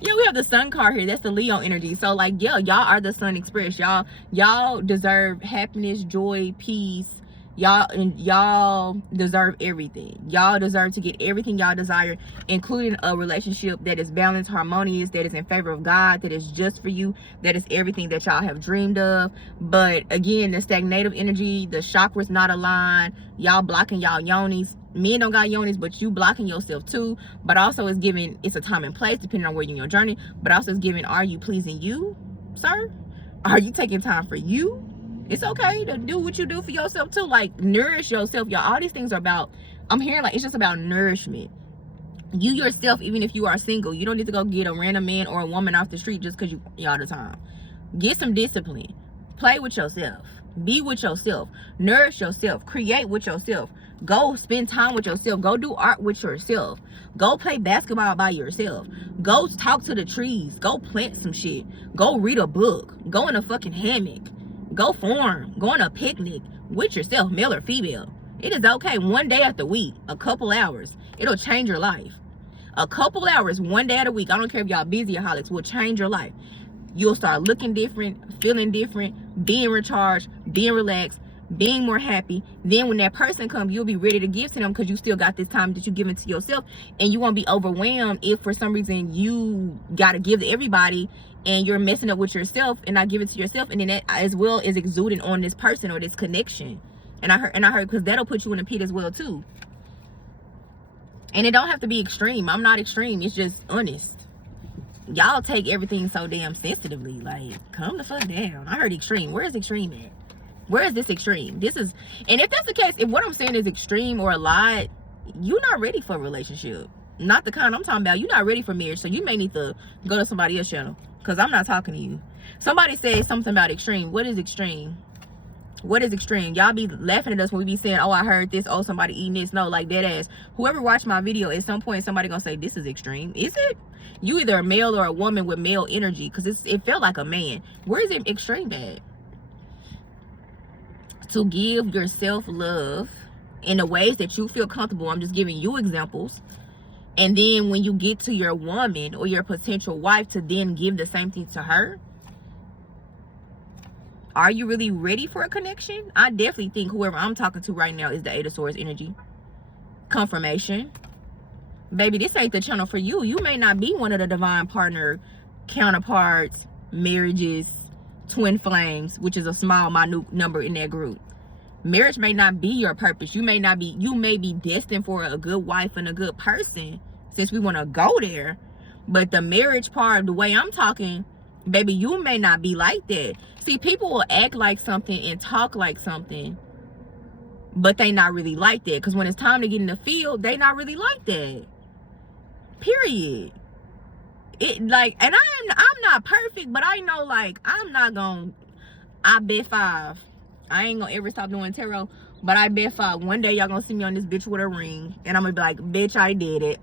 Yeah, we have the sun card here. That's the Leo energy. So like, yeah, y'all are the sun express. Y'all deserve happiness, joy, peace. Y'all deserve everything. Y'all deserve to get everything y'all desire, including a relationship that is balanced, harmonious, that is in favor of God, that is just for you, that is everything that y'all have dreamed of. But again, the stagnative energy, the chakras not aligned, y'all blocking y'all yonis. Men don't got yonis, but you blocking yourself too. But also it's giving, it's a time and place depending on where you're in your journey. But also it's giving, are you pleasing you, sir? Are you taking time for you? It's okay to do what you do for yourself too. Like, nourish yourself, y'all. All these things are about, I'm hearing like, it's just about nourishment. You yourself, even if you are single, you don't need to go get a random man or a woman off the street just because you all the time. Get some discipline. Play with yourself. Be with yourself. Nourish yourself. Create with yourself. Go spend time with yourself. Go do art with yourself. Go play basketball by yourself. Go talk to the trees. Go plant some shit. Go read a book. Go in a fucking hammock. Go farm. Go on a picnic with yourself, male or female. It is okay. One day out the week, a couple hours, it'll change your life. A couple hours, one day out of the week, I don't care if y'all busyaholics, will change your life. You'll start looking different, feeling different, being recharged, being relaxed, being more happy. Then when that person comes, you'll be ready to give to them because you still got this time that you give it to yourself, and you won't be overwhelmed if for some reason you got to give to everybody and you're messing up with yourself and not giving to yourself, and then that as well is exuding on this person or this connection. And I heard because that'll put you in a pit as well too. And it don't have to be extreme. I'm not extreme. It's just honest. Y'all take everything so damn sensitively. Like, calm the fuck down. I heard extreme. Where is extreme at? Where is this extreme? This is, and if that's the case, if what I'm saying is extreme or a lot, you're not ready for a relationship. Not the kind I'm talking about. You're not ready for marriage. So you may need to go to somebody else's channel, because I'm not talking to you. Somebody said something about extreme. What is extreme? What is extreme? Y'all be laughing at us when we be saying, oh, I heard this, oh, somebody eating this. No, like dead ass. Whoever watched my video, at some point somebody gonna say this is extreme. Is it? You either a male or a woman with male energy, because it felt like a man. Where is it extreme at? To give yourself love in the ways that you feel comfortable. I'm just giving you examples. And then when you get to your woman or your potential wife, to then give the same thing to her. Are you really ready for a connection? I definitely think whoever I'm talking to right now is the 8 of Swords energy. Confirmation. Baby, this ain't the channel for you. You may not be one of the divine partner counterparts, marriages, twin flames, which is a small, minute number in that group. Marriage may not be your purpose. You may be destined for a good wife and a good person, since we want to go there. But the marriage part, the way I'm talking, baby, you may not be like that. See, people will act like something and talk like something, but they not really like that. Because when it's time to get in the field, they not really like that. Period. It like, and I'm not perfect, but I know, like, I bet 5. I ain't gonna ever stop doing tarot, but I bet 5 one day y'all gonna see me on this bitch with a ring, and I'm gonna be like, bitch, I did it.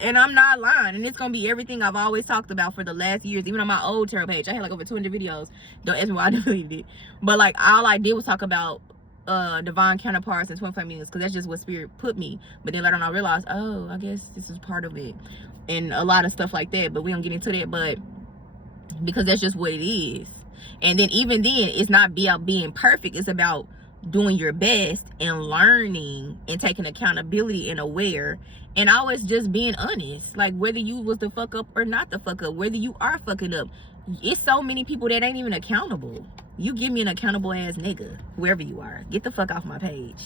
And I'm not lying, and it's gonna be everything I've always talked about for the last years. Even on my old tarot page, I had like over 200 videos. Don't ask me why I deleted it, but like all I did was talk about divine counterparts and twin flame meanings, because that's just what spirit put me. But then later on I realized, oh, I guess this is part of it, and a lot of stuff like that, but we don't get into that. But because that's just what it is. And then even then, it's not about being perfect. It's about doing your best and learning and taking accountability and aware, and always just being honest. Like, whether you was the fuck up or not the fuck up, whether you are fucking up, it's so many people that ain't even accountable. You give me an accountable ass nigga, whoever you are, get the fuck off my page.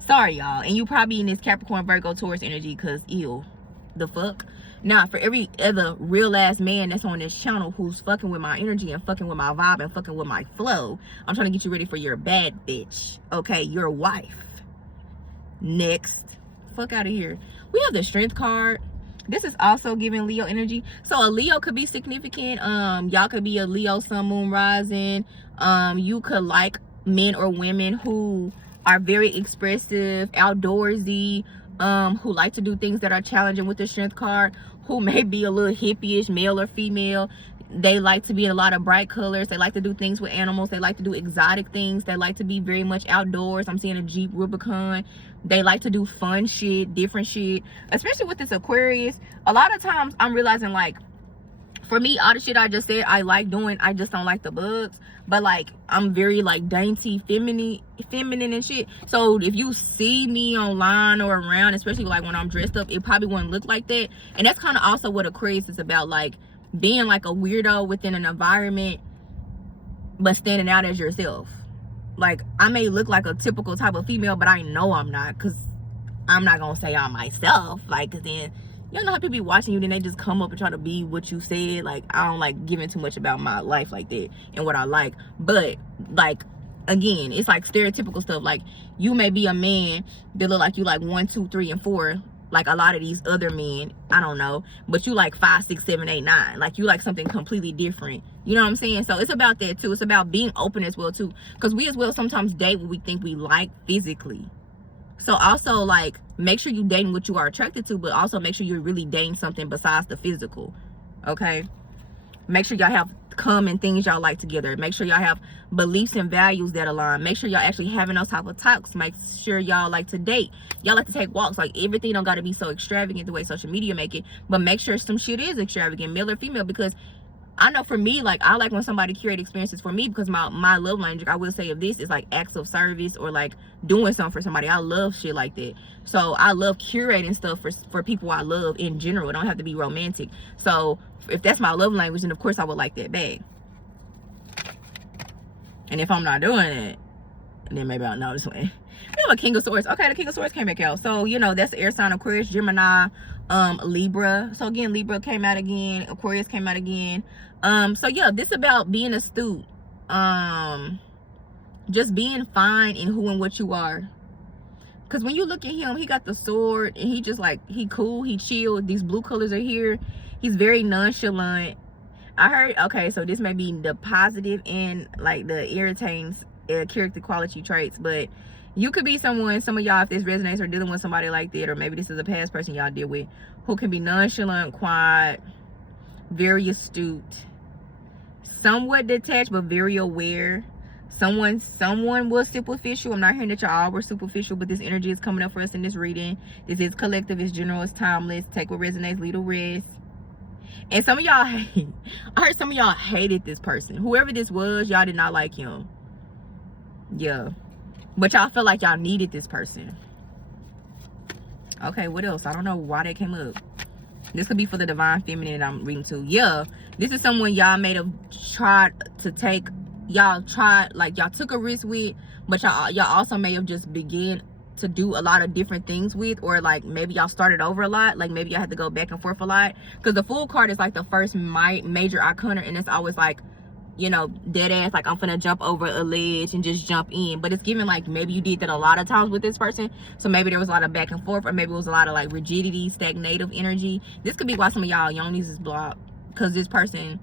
Sorry, y'all. And you probably in this Capricorn, Virgo, Taurus energy, because ew, the fuck. Now, for every other real ass man that's on this channel who's fucking with my energy and fucking with my vibe and fucking with my flow, I'm trying to get you ready for your bad bitch. Okay, your wife. Next. Fuck out of here. We have the Strength card. This is also giving Leo energy. So a Leo could be significant. Y'all could be a Leo, Sun, Moon, Rising. You could like men or women who are very expressive, outdoorsy, who like to do things that are challenging with the Strength card, who may be a little hippie-ish, male or female. They like to be in a lot of bright colors. They like to do things with animals. They like to do exotic things. They like to be very much outdoors. I'm seeing a Jeep Rubicon. They like to do fun shit, different shit, especially with this Aquarius. A lot of times I'm realizing, like, for me, all the shit I just said I like doing, I just don't like the bugs. But like, I'm very like dainty, feminine and shit. So if you see me online or around, especially like when I'm dressed up, it probably wouldn't look like that. And that's kind of also what Aquarius is about, like being like a weirdo within an environment, but standing out as yourself. Like, I may look like a typical type of female, but I know I'm not, because I'm not gonna say I'm myself. Like, because then you know how people be watching you, then they just come up and try to be what you said. Like, I don't like giving too much about my life like that and what I like. But like, again, it's like stereotypical stuff. Like, you may be a man that look like you like 1, 2, 3, and 4, like a lot of these other men, I don't know, but you like 5, 6, 7, 8, 9. Like, you like something completely different. You know what I'm saying? So it's about that too. It's about being open as well too, because we as well sometimes date what we think we like physically. So also, like, make sure you dating what you are attracted to, but also make sure you're really dating something besides the physical. Okay? Make sure y'all have common things y'all like together. Make sure y'all have beliefs and values that align. Make sure y'all actually having those type of talks. Make sure y'all like to date. Y'all like to take walks. Like, everything don't got to be so extravagant the way social media make it, but make sure some shit is extravagant, male or female, because I know for me, like, I like when somebody curate experiences for me, because my love language, I will say, of this is like acts of service or like doing something for somebody. I love shit like that. So I love curating stuff for people I love in general. It don't have to be romantic. So if that's my love language, then of course I would like that bag. And if I'm not doing it, then maybe I'll know this way. We have a King of Swords. Okay, the King of Swords came back out. So, you know, that's the air sign, Aquarius, Gemini, Libra. So again, Libra came out again, Aquarius came out again. So yeah, this about being astute, just being fine in who and what you are. Because when you look at him, he got the sword, and he just like, he cool, he chill. These blue colors are here. He's very nonchalant. I heard, okay, so this may be the positive and like the irritating character quality traits, but you could be someone, some of y'all, if this resonates, or dealing with somebody like that, or maybe this is a past person y'all deal with, who can be nonchalant, quiet, very astute, somewhat detached, but very aware. Someone was superficial. I'm not hearing that y'all were superficial, but this energy is coming up for us in this reading. This is collective, it's general, it's timeless. Take what resonates, leave the rest. And some of y'all, I heard some of y'all hated this person. Whoever this was, y'all did not like him. Yeah. But y'all felt like y'all needed this person. Okay, what else? I don't know why that came up. This could be for the divine feminine that I'm reading to. Yeah, this is someone y'all may have tried to take. Y'all took a risk with, but y'all also may have just began to do a lot of different things with, or like maybe y'all started over a lot. Like maybe y'all had to go back and forth a lot. Because the Fool card is like the first major arcana, and it's always like, you know, dead ass, like I'm finna jump over a ledge and just jump in. But it's giving like maybe you did that a lot of times with this person, so maybe there was a lot of back and forth, or maybe it was a lot of like rigidity, stagnative energy. This could be why some of y'all yonis is blocked, because this person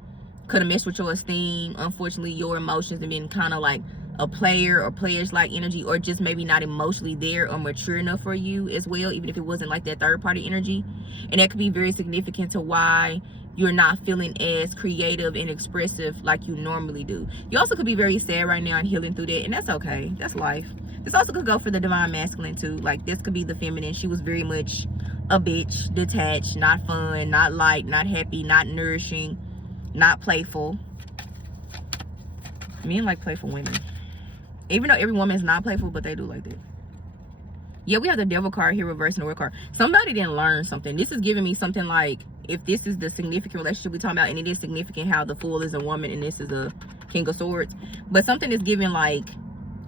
could have messed with your esteem. Unfortunately, your emotions have been kind of like a player or players like energy, or just maybe not emotionally there or mature enough for you as well, even if it wasn't like that third party energy. And that could be very significant to why you're not feeling as creative and expressive like you normally do. You also could be very sad right now and healing through that, and that's okay. That's life. This also could go for the divine masculine too. Like this could be the feminine. She was very much a bitch, detached, not fun, not light, not happy, not nourishing, not playful. Men like playful women, even though every woman is not playful, but they do like that. Yeah, we have the Devil card here, reverse, and the World card. Somebody didn't learn something. This is giving me something like, if this is the significant relationship we're talking about, and it is significant how the Fool is a woman and this is a King of Swords, but something is giving like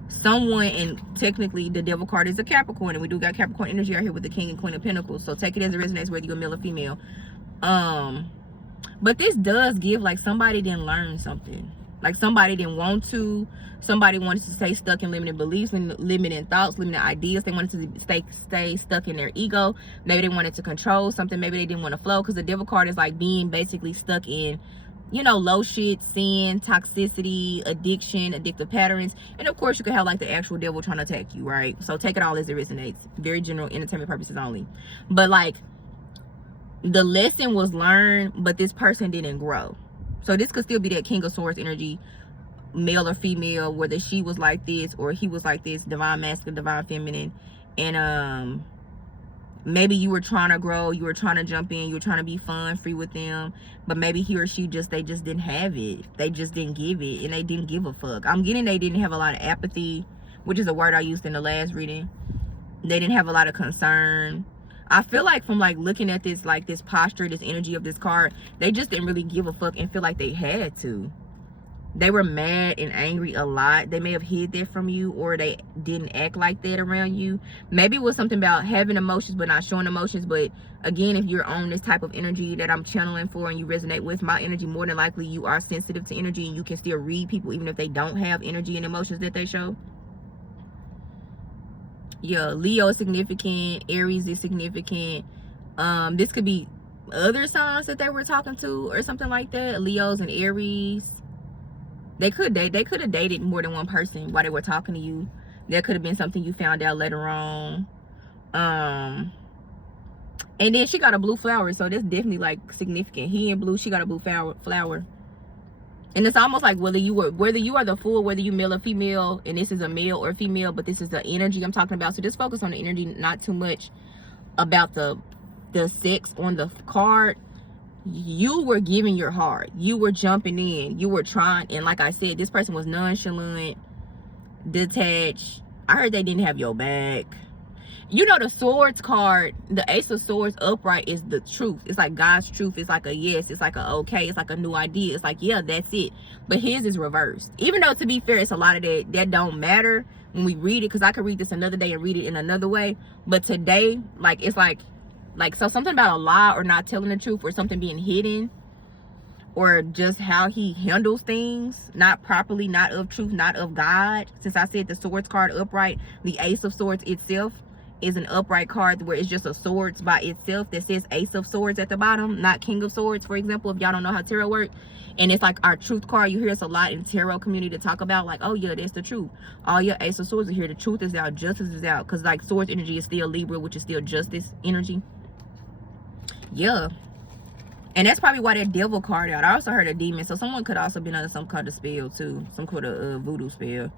someone, and technically the Devil card is a Capricorn, and we do got Capricorn energy out here with the King and Queen of Pentacles, so take it as it resonates, whether you're male or female. But this does give like somebody didn't learn something. Like somebody didn't want to. Somebody wanted to stay stuck in limited beliefs and limited thoughts, limited ideas. They wanted to stay stuck in their ego. Maybe they wanted to control something. Maybe they didn't want to flow, because the Devil card is like being basically stuck in, you know, low shit, sin, toxicity, addiction, addictive patterns. And of course you could have like the actual devil trying to attack you, right? So take it all as it resonates. Very general, entertainment purposes only. But like the lesson was learned, but this person didn't grow. So this could still be that King of Swords energy, male or female, whether she was like this or he was like this, divine masculine, divine feminine. And maybe you were trying to grow, you were trying to jump in, you were trying to be fun, free with them, but maybe he or she they just didn't have it. They just didn't give it, and they didn't give a fuck. I'm getting they didn't have a lot of apathy, which is a word I used in the last reading. They didn't have a lot of concern. I feel like from like looking at this, like this posture, this energy of this card, they just didn't really give a fuck and feel like they had to. They were mad and angry a lot. They may have hid that from you, or they didn't act like that around you. Maybe it was something about having emotions but not showing emotions. But again, if you're on this type of energy that I'm channeling for and you resonate with my energy, more than likely you are sensitive to energy, and you can still read people even if they don't have energy and emotions that they show. Yeah, Leo is significant, Aries is significant. This could be other signs that they were talking to or something like that. Leos and Aries. They could have dated more than one person while they were talking to you. That could have been something you found out later on. And then she got a blue flower, so that's definitely like significant. He in blue, she got a blue flower. And it's almost like whether you are the Fool, whether you male or female, and this is a male or female, but this is the energy I'm talking about. So just focus on the energy, not too much about the sex on the card. You were giving your heart. You were jumping in. You were trying. And like I said, this person was nonchalant, detached. I heard they didn't have your back. You know, the Swords card, the Ace of Swords upright is the truth. It's like God's truth. It's like a yes. It's like a okay. It's like a new idea. It's like, yeah, that's it. But his is reversed. Even though, to be fair, it's a lot of that don't matter when we read it, because I could read this another day and read it in another way. But today, like, it's like so something about a lie or not telling the truth, or something being hidden, or just how he handles things, not properly, not of truth, not of God. Since I said the Swords card upright, the Ace of Swords itself is an upright card where it's just a swords by itself that says Ace of Swords at the bottom, not King of Swords, for example, if y'all don't know how tarot works. And it's like our truth card. You hear us a lot in tarot community to talk about, like, oh yeah, that's the truth. All your Ace of Swords are here. The truth is out, justice is out, because like Swords energy is still Libra, which is still justice energy. Yeah. And that's probably why that Devil card out. I also heard a demon, so someone could also be under some kind of spell too, some kind of voodoo spell,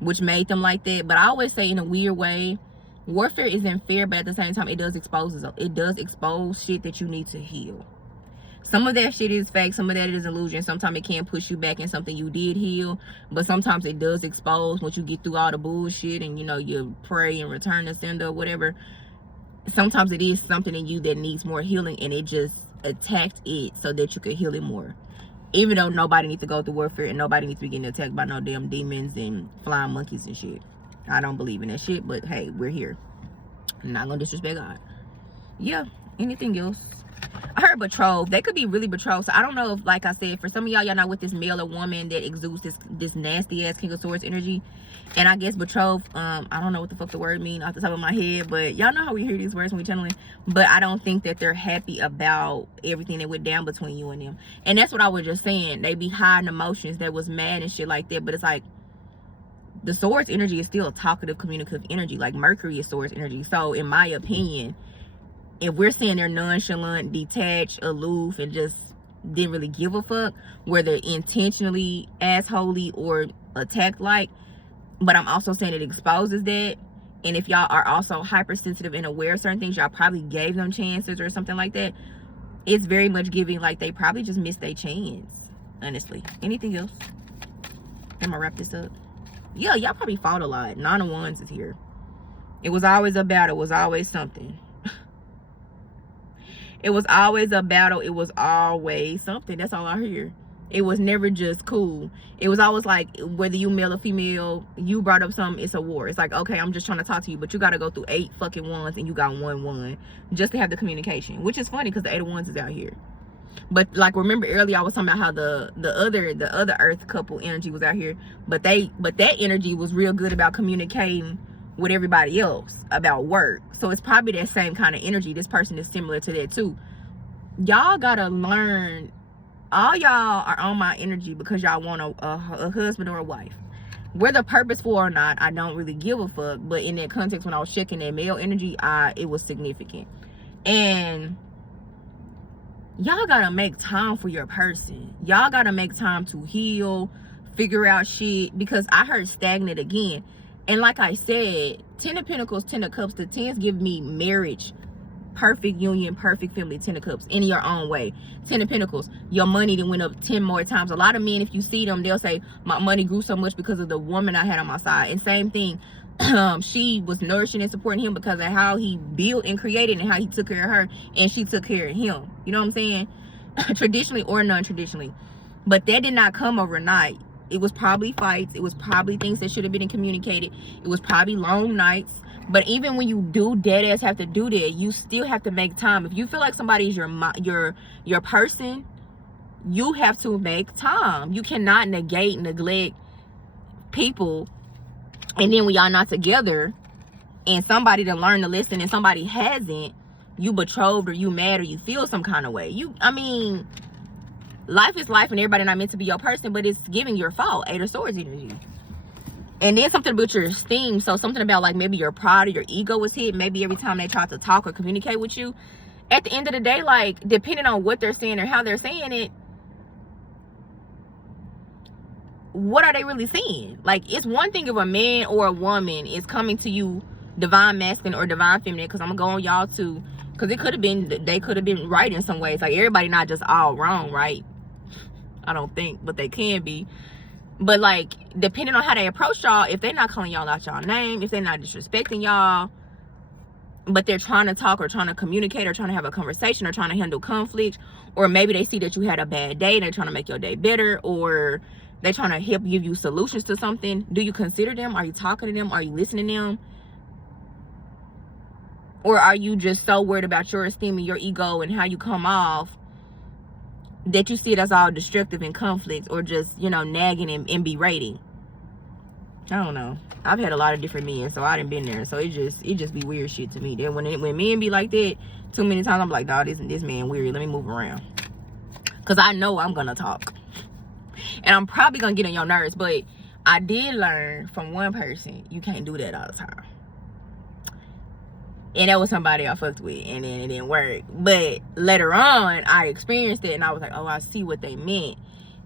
which made them like that. But I always say, in a weird way, warfare isn't fair, but at the same time, it does expose shit that you need to heal. Some of that shit is fake, some of that is illusion. Sometimes it can push you back in something you did heal, but sometimes it does expose once you get through all the bullshit and, you know, you pray and return to sender or whatever. Sometimes it is something in you that needs more healing, and it just attacked it so that you could heal it more. Even though nobody needs to go through warfare and nobody needs to be getting attacked by no damn demons and flying monkeys and shit. I don't believe in that shit, but hey, we're here. I'm not gonna disrespect God. Yeah, anything else? I heard betrothed. They could be really betrothed. So I don't know if, like I said, for some of y'all not with this male or woman that exudes this nasty ass King of Swords energy. And I guess betrothed, I don't know what the fuck the word mean off the top of my head, but y'all know how we hear these words when we channeling. But I don't think that they're happy about everything that went down between you and them. And that's what I was just saying. They be hiding emotions that was mad and shit like that. But it's like, the Swords energy is still a talkative, communicative energy. Like Mercury is Swords energy. So in my opinion, if we're saying they're nonchalant, detached, aloof, and just didn't really give a fuck, whether intentionally assholey or attacked like, but I'm also saying it exposes that. And if y'all are also hypersensitive and aware of certain things, y'all probably gave them chances or something like that. It's very much giving like they probably just missed their chance, honestly. Anything else? I'm gonna wrap this up. Yeah, y'all probably fought a lot. Nine of Wands is here. It was always a battle. It was always something. It was always a battle. It was always something. That's all I hear. It was never just cool. It was always like, whether you male or female, you brought up something, it's a war. It's like, okay, I'm just trying to talk to you, but you got to go through 8 fucking wands and you got 1 just to have the communication, which is funny because the 8 of Wands is out here. But like, remember earlier I was talking about how the other earth couple energy was out here, but that energy was real good about communicating with everybody else about work. So it's probably that same kind of energy. This person is similar to that too. Y'all gotta learn. All y'all are on my energy because y'all want a husband or a wife. Whether purposeful or not, I don't really give a fuck. But in that context, when I was checking that male energy, it was significant. And y'all gotta make time for your person. Y'all gotta make time to heal, figure out shit. Because I heard stagnant again. And like I said, 10 of Pentacles, 10 of Cups, the 10s give me marriage, perfect union, perfect family. 10 of Cups in your own way. 10 of Pentacles, your money then went up 10 more times. A lot of men, if you see them, they'll say my money grew so much because of the woman I had on my side. And same thing, she was nourishing and supporting him because of how he built and created and how he took care of her, and she took care of him. You know what I'm saying? Traditionally or non-traditionally. But that did not come overnight. It was probably fights. It was probably things that should have been communicated. It was probably long nights. But even when you do dead ass have to do that, you still have to make time. If you feel like somebody is your person, you have to make time. You cannot neglect people, and then when y'all not together and somebody to learn to listen and somebody hasn't, you betrothed or you mad or you feel some kind of way. I mean, life is life and everybody not meant to be your person, but it's giving your fault. 8 of Swords energy. And then something about your esteem. So something about like maybe your pride or your ego was hit. Maybe every time they try to talk or communicate with you, at the end of the day, like, depending on what they're saying or how they're saying it, what are they really saying? Like, it's one thing if a man or a woman is coming to you divine masculine or divine feminine, because I'm gonna go on y'all too, because it could have been, they could have been right in some ways. Like, everybody not just all wrong, right? I don't think, but they can be. But like, depending on how they approach y'all, if they're not calling y'all out y'all name, if they're not disrespecting y'all, but they're trying to talk or trying to communicate or trying to have a conversation or trying to handle conflict, or maybe they see that you had a bad day and they're trying to make your day better, or they're trying to help give you solutions to something, do you consider them? Are you talking to them? Are you listening to them? Or are you just so worried about your esteem and your ego and how you come off that you see it as all destructive and conflict, or just, you know, nagging and berating? I don't know. I've had a lot of different men, so I done been there. So it just be weird shit to me. Then when men be like that too many times, I'm like, dawg, this man weird. Let me move around. Cause I know I'm gonna talk. And I'm probably gonna get on your nerves, but I did learn from one person, you can't do that all the time. And that was somebody I fucked with, and then it didn't work. But later on, I experienced it, and I was like, oh, I see what they meant.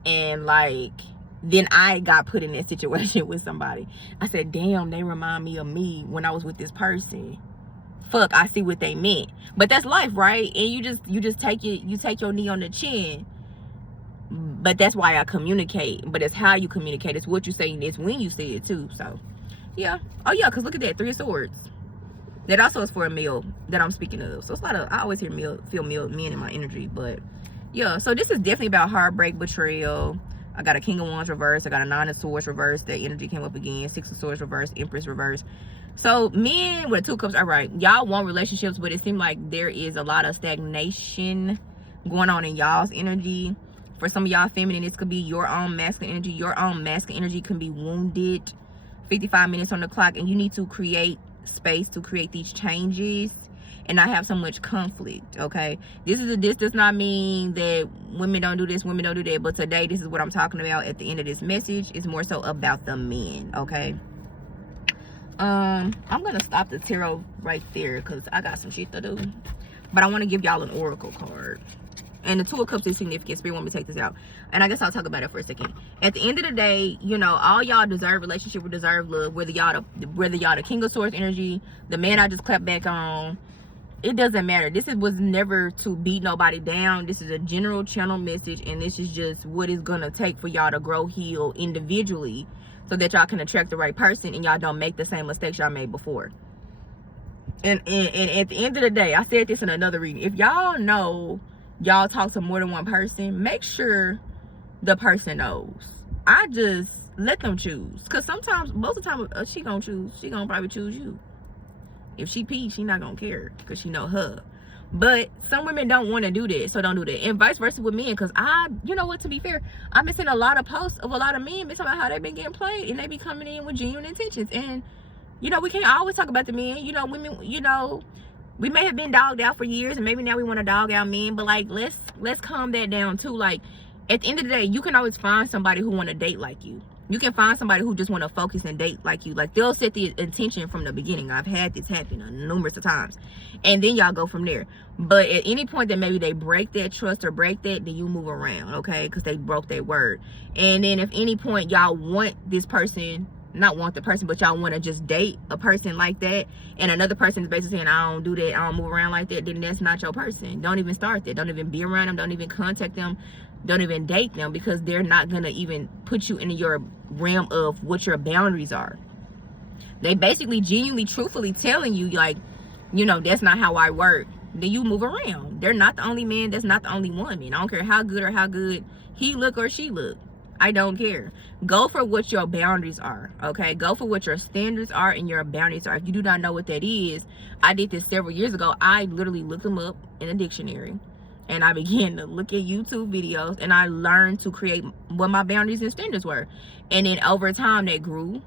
And like, then I got put in that situation with somebody. I said, damn, they remind me of me when I was with this person. fuck, I see what they meant. But that's life, right? And you just take your knee on the chin. But that's why I communicate. But it's how you communicate. It's what you say, and it's when you say it too. So yeah. Oh yeah, because look at that, 3 of Swords. That also is for a male that I'm speaking of. So it's a lot of, I always feel men in my energy. But yeah, so this is definitely about heartbreak, betrayal. I got a King of Wands reverse. I got a 9 of Swords reverse. That energy came up again. 6 of Swords reverse. Empress reverse. So men with 2 cups, all right, y'all want relationships, but it seems like there is a lot of stagnation going on in y'all's energy. For some of y'all feminine, this could be your own masculine energy. Your own masculine energy can be wounded. 55 minutes on the clock, and you need to create space to create these changes and not have so much conflict. Okay, this does not mean that women don't do this, women don't do that, but today this is what I'm talking about. At the end of this message, it's more so about the men. Okay, I'm gonna stop the tarot right there because I got some shit to do, but I want to give y'all an oracle card. And the 2 of Cups is significant. Spirit want me to take this out, and I guess I'll talk about it for a second. At the end of the day, you know, all y'all deserve relationship or deserve love. Whether y'all the King of Swords energy, the man I just clapped back on, it doesn't matter. This was never to beat nobody down. This is a general channel message, and this is just what it's gonna take for y'all to grow, heal individually, so that y'all can attract the right person and y'all don't make the same mistakes y'all made before. And at the end of the day, I said this in another reading. If y'all know y'all talk to more than one person, make sure the person knows. I just let them choose, because sometimes, most of the time, she gonna choose. She gonna probably choose you. If she pees, she not gonna care because she know her. But some women don't want to do that, so don't do that. And vice versa with men, because you know what, to be fair, I've been seeing a lot of posts of a lot of men been talking about how they've been getting played, and they be coming in with genuine intentions. And you know, we can't always talk about the men. You know, women, you know, we may have been dogged out for years, and maybe now we want to dog out men, but like, let's calm that down too. Like, at the end of the day, you can always find somebody who want to date like you. You can find somebody who just want to focus and date like you. Like, they'll set the intention from the beginning. I've had this happen numerous of times, and then y'all go from there. But at any point that maybe they break that trust or break that, then you move around, okay? Because they broke their word. And then if any point y'all want this person, not want the person, but y'all want to just date a person like that, and another person is basically saying, I don't do that, I don't move around like that, then that's not your person. Don't even start that. Don't even be around them. Don't even contact them. Don't even date them, because they're not gonna even put you into your realm of what your boundaries are. They basically genuinely, truthfully telling you, like, you know, that's not how I work. Then you move around. They're not the only man, that's not the only woman. I don't care how good he look or she look. I don't care. Go for what your boundaries are, okay? Go for what your standards are and your boundaries are. If you do not know what that is, I did this several years ago. I literally looked them up in a dictionary, and I began to look at YouTube videos, and I learned to create what my boundaries and standards were. And then over time, they grew.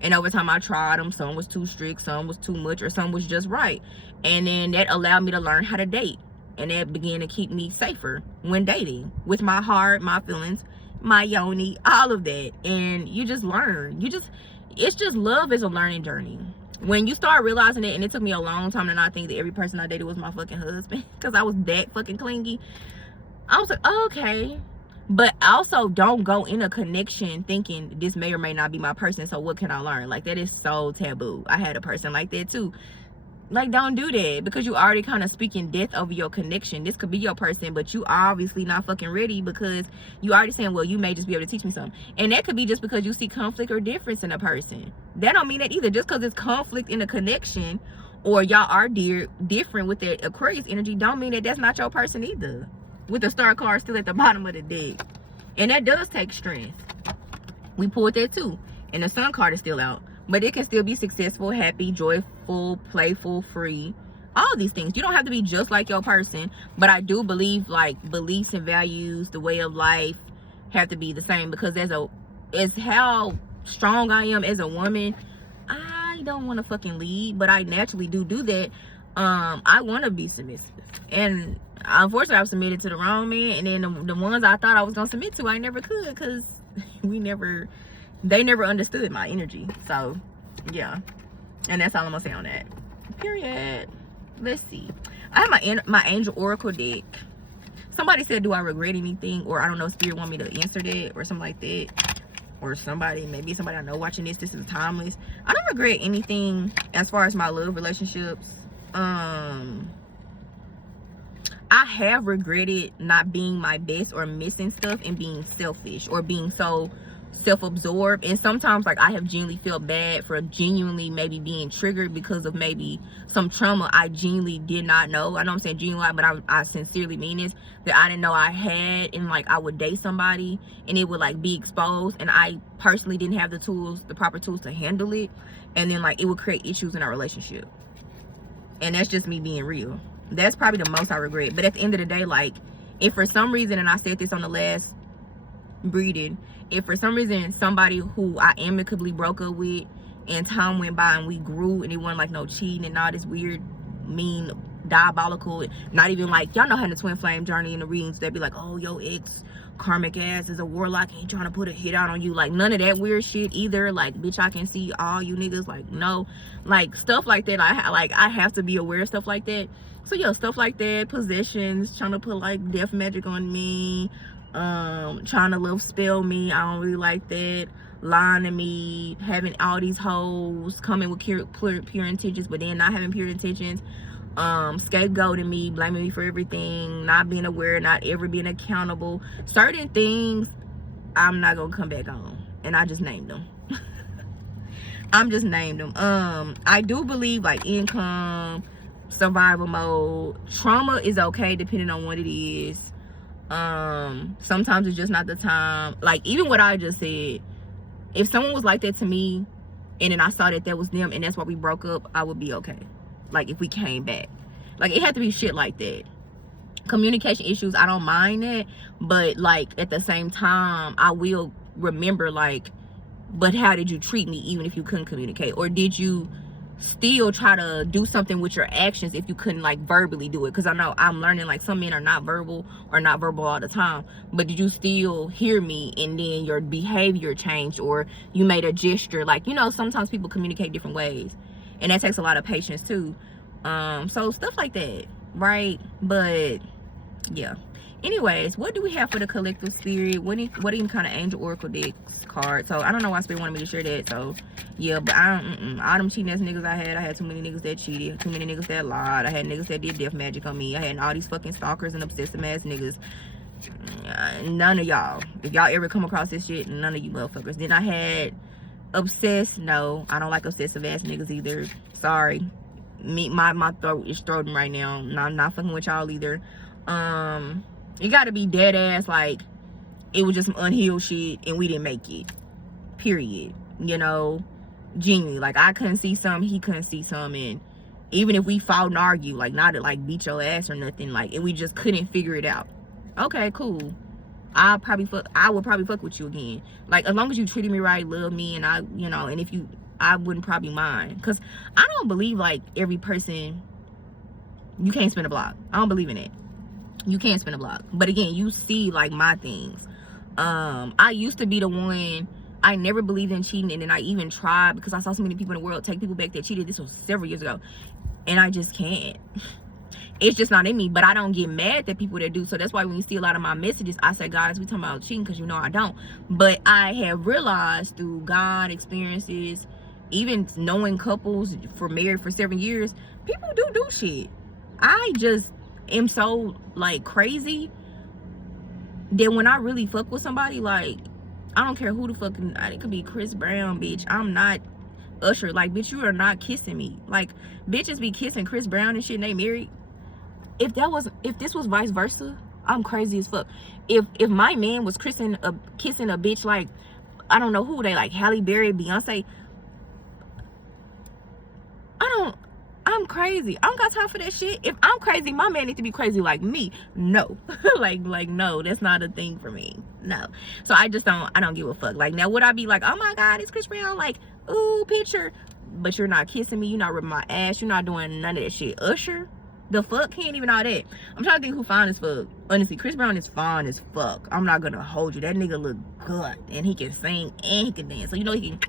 And over time, I tried them. Some was too strict, some was too much, or some was just right. And then that allowed me to learn how to date. And that began to keep me safer when dating, with my heart, my feelings, my yoni, all of that. And you just learn. It's just, love is a learning journey. When you start realizing it, and it took me a long time to not think that every person I dated was my fucking husband, because I was that fucking clingy. I was like, oh, okay. But also, don't go in a connection thinking this may or may not be my person, so what can I learn? Like, that is so taboo. I had a person like that too. Like, don't do that, because you already kind of speaking death over your connection. This could be your person, but you obviously not fucking ready, because you already saying, well, you may just be able to teach me something. And that could be just because you see conflict or difference in a person. That don't mean that either. Just because it's conflict in a connection, or y'all are different with that Aquarius energy, don't mean that that's not your person either. With the star card still at the bottom of the deck. And that does take strength. We pulled that too. And the sun card is still out. But it can still be successful, happy, joyful, playful, free. All these things. You don't have to be just like your person. But I do believe, like, beliefs and values, the way of life, have to be the same. Because as how strong I am as a woman, I don't want to fucking lead. But I naturally do that. I want to be submissive. And unfortunately, I've submitted to the wrong man. And then the ones I thought I was going to submit to, I never could. Because they never understood my energy. So yeah, and that's all I'm gonna say on that. Period. Let's see. I have my angel oracle deck. Somebody said, do I regret anything? Or I don't know, spirit want me to answer that, or something like that. Or maybe somebody I know watching this is timeless. I don't regret anything as far as my love relationships. I have regretted not being my best or missing stuff and being selfish or being so self-absorbed. And sometimes like I have genuinely felt bad for genuinely maybe being triggered because of maybe some trauma I genuinely did not know. I know I'm saying genuinely, but I sincerely mean this, that I didn't know I had. And like I would date somebody and it would like be exposed, and I personally didn't have the tools, the proper tools to handle it, and then like it would create issues in our relationship. And that's just me being real. That's probably the most I regret. But at the end of the day, like, if for some reason, and I said this on the last breeding, if for some reason somebody who I amicably broke up with and time went by and we grew and it wasn't like no cheating and all this weird, mean, diabolical, not even like, y'all know how in the twin flame journey in the readings, they'd be like, oh, your ex karmic ass is a warlock, he trying to put a hit out on you. Like, none of that weird shit either. Like, bitch, I can see all you niggas. Like, no, like stuff like that. I have to be aware of stuff like that. So yeah, stuff like that, possessions, trying to put like death magic on me, trying to love spell me, I don't really like that, lying to me, having all these hoes coming with pure intentions but then not having pure intentions, scapegoating me, blaming me for everything, not being aware, not ever being accountable. Certain things I'm not gonna come back on, and I just named them. I'm just named them. I do believe like income, survival mode, trauma is okay depending on what it is. Sometimes it's just not the time. Like even what I just said, if someone was like that to me and then I saw that that was them and that's why we broke up, I would be okay. Like if we came back, like it had to be shit like that. Communication issues, I don't mind that, but like at the same time I will remember like, but how did you treat me even if you couldn't communicate? Or did you still try to do something with your actions if you couldn't like verbally do it? Because I know I'm learning like some men are not verbal or not verbal all the time, but did you still hear me and then your behavior changed or you made a gesture? Like, you know, sometimes people communicate different ways and that takes a lot of patience too. So stuff like that, right? But yeah, anyways, what do we have for the collective spirit? What even kind of angel oracle decks card? So I don't know why Spirit wanted me to share that. So yeah, but all them cheating ass niggas I had too many niggas that cheated, too many niggas that lied, I had niggas that did death magic on me, I had all these fucking stalkers and obsessive ass niggas. None of y'all, if y'all ever come across this shit, none of you motherfuckers. Then I had obsessed, no, I don't like obsessive ass niggas either, sorry. My throat is throating right now. No, I'm not fucking with y'all either. You gotta be dead ass like it was just some unhealed shit and we didn't make it, period. You know, genuinely, like I couldn't see some, he couldn't see some, and even if we fought and argued, like not to like beat your ass or nothing, like, and we just couldn't figure it out, okay, cool, I would probably fuck with you again, like as long as you treated me right, love me, and I, you know, and if you, I wouldn't probably mind, because I don't believe like every person, you can't spin a block. I don't believe in it. You can't spin a block. But again, you see like my things. I used to be the one, I never believed in cheating, and then I even tried because I saw so many people in the world take people back that cheated. This was several years ago, and I just can't. It's just not in me. But I don't get mad at people that do. So that's why when you see a lot of my messages, I say, guys, we talking about cheating, because you know I don't. But I have realized through God experiences, even knowing couples for married for 7 years, people do shit. I just am so like crazy that when I really fuck with somebody, like I don't care who the fuck, it could be Chris Brown, bitch, I'm not Usher, like bitch, you are not kissing me. Like bitches be kissing Chris Brown and shit and they married. If this was vice versa, I'm crazy as fuck. If my man was kissing a bitch like, I don't know who they, like Halle Berry, Beyonce, I'm crazy. I don't got time for that shit. If I'm crazy, my man needs to be crazy like me. No. like no, that's not a thing for me. No. So I don't give a fuck. Like now would I be like, oh my god, it's Chris Brown, like, ooh, picture, but you're not kissing me, you're not ripping my ass, you're not doing none of that shit. Usher, the fuck, can't even all that. I'm trying to think who fine as fuck. Honestly, Chris Brown is fine as fuck. I'm not gonna hold you. That nigga look good and he can sing and he can dance, so you know he can.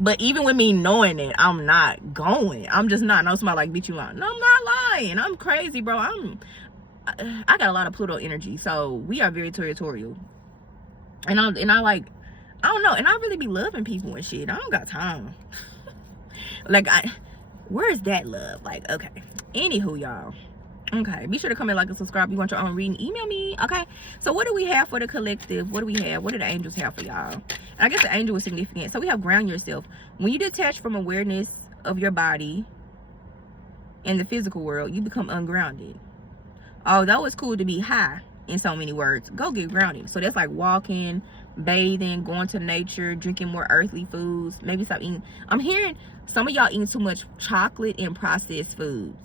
But even with me knowing that, I'm not going. I'm just not. No, somebody like, bitch, you lying. No, I'm not lying. I'm crazy, bro. I got a lot of Pluto energy, so we are very territorial. And I like, I don't know. And I really be loving people and shit. I don't got time. Like Where's that love? Like, okay. Anywho, y'all. Okay, be sure to comment, like, and subscribe. You want your own reading, email me. Okay, so what do we have for the collective? What do we have? What do the angels have for y'all? And I guess the angel is significant. So we have ground yourself. When you detach from awareness of your body in the physical world, you become ungrounded. Although it's cool to be high, in so many words, go get grounded. So that's like walking, bathing, going to nature, drinking more earthly foods. Maybe stop eating. I'm hearing some of y'all eating too much chocolate and processed foods.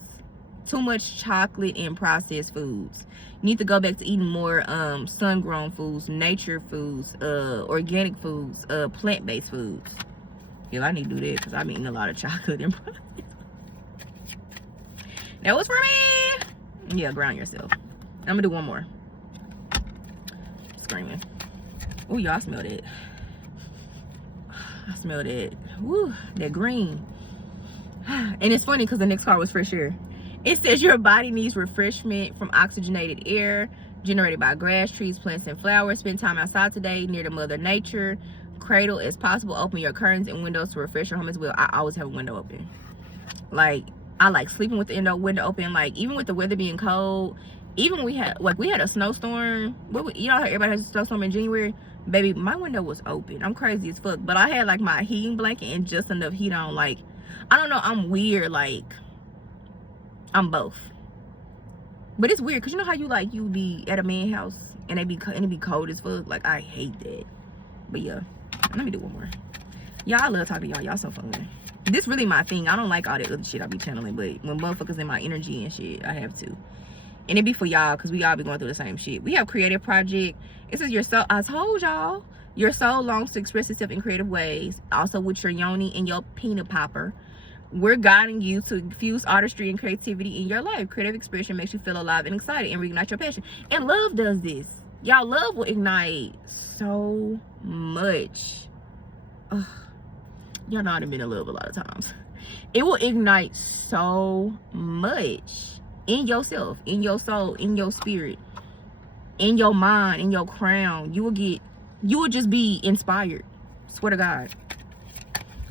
Too much chocolate and processed foods. You need to go back to eating more sun-grown foods, nature foods, organic foods, plant-based foods. Yeah, I need to do that because I'm eating a lot of chocolate and processed. That was for me. Yeah, ground yourself. I'm gonna do one more. Screaming. Oh, y'all smell that. I smell that. Woo, that green. And it's funny because the next card was fresh air. It says your body needs refreshment from oxygenated air generated by grass, trees, plants, and flowers. Spend time outside today near the Mother Nature. Cradle as possible. Open your curtains and windows to refresh your home as well. I always have a window open. Like, I like sleeping with the window open. Like, even with the weather being cold, even we had a snowstorm. You know how everybody has a snowstorm in January? Baby, my window was open. I'm crazy as fuck. But I had like my heating blanket and just enough heat on. Like, I don't know, I'm weird. Like, I'm both. But it's weird because you know how you be at a man's house and it be cold as fuck. Like, I hate that. But yeah, let me do one more. Y'all, I love talking to y'all. Y'all so fun. This really my thing. I don't like all that other shit I be channeling, but when motherfuckers in my energy and shit, I have to. And it be for y'all because we all be going through the same shit. We have creative project. It says your soul. I told y'all, your soul longs to express itself in creative ways. Also with your yoni and your peanut popper. We're guiding you to infuse artistry and creativity in your life. Creative expression makes you feel alive and excited and reignite your passion. And love does this. Y'all, love will ignite so much. Ugh. Y'all know I've been in love a lot of times. It will ignite so much in yourself, in your soul, in your spirit, in your mind, in your crown. You will just be inspired. Swear to God.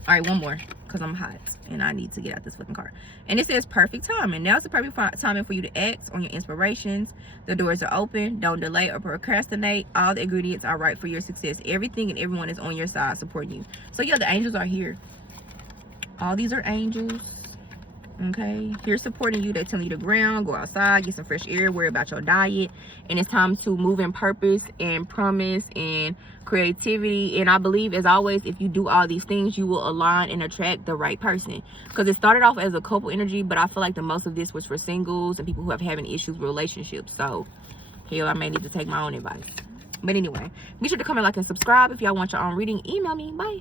All right, one more because I'm hot and I need to get out this fucking car. And it says perfect timing. Now's the perfect timing for you to act on your inspirations. The doors are open. Don't delay or procrastinate. All the ingredients are right for your success. Everything and everyone is on your side supporting you. So yeah, the angels are here. All these are angels. Okay, here supporting you. They're telling you to ground, go outside, get some fresh air, worry about your diet, and it's time to move in purpose and promise and creativity. And I believe, as always, if you do all these things, you will align and attract the right person, because it started off as a couple energy, but I feel like the most of this was for singles and people who have having issues with relationships. So hell, I may need to take my own advice. But anyway, be sure to comment, like, and subscribe. If y'all want your own reading, email me. Bye.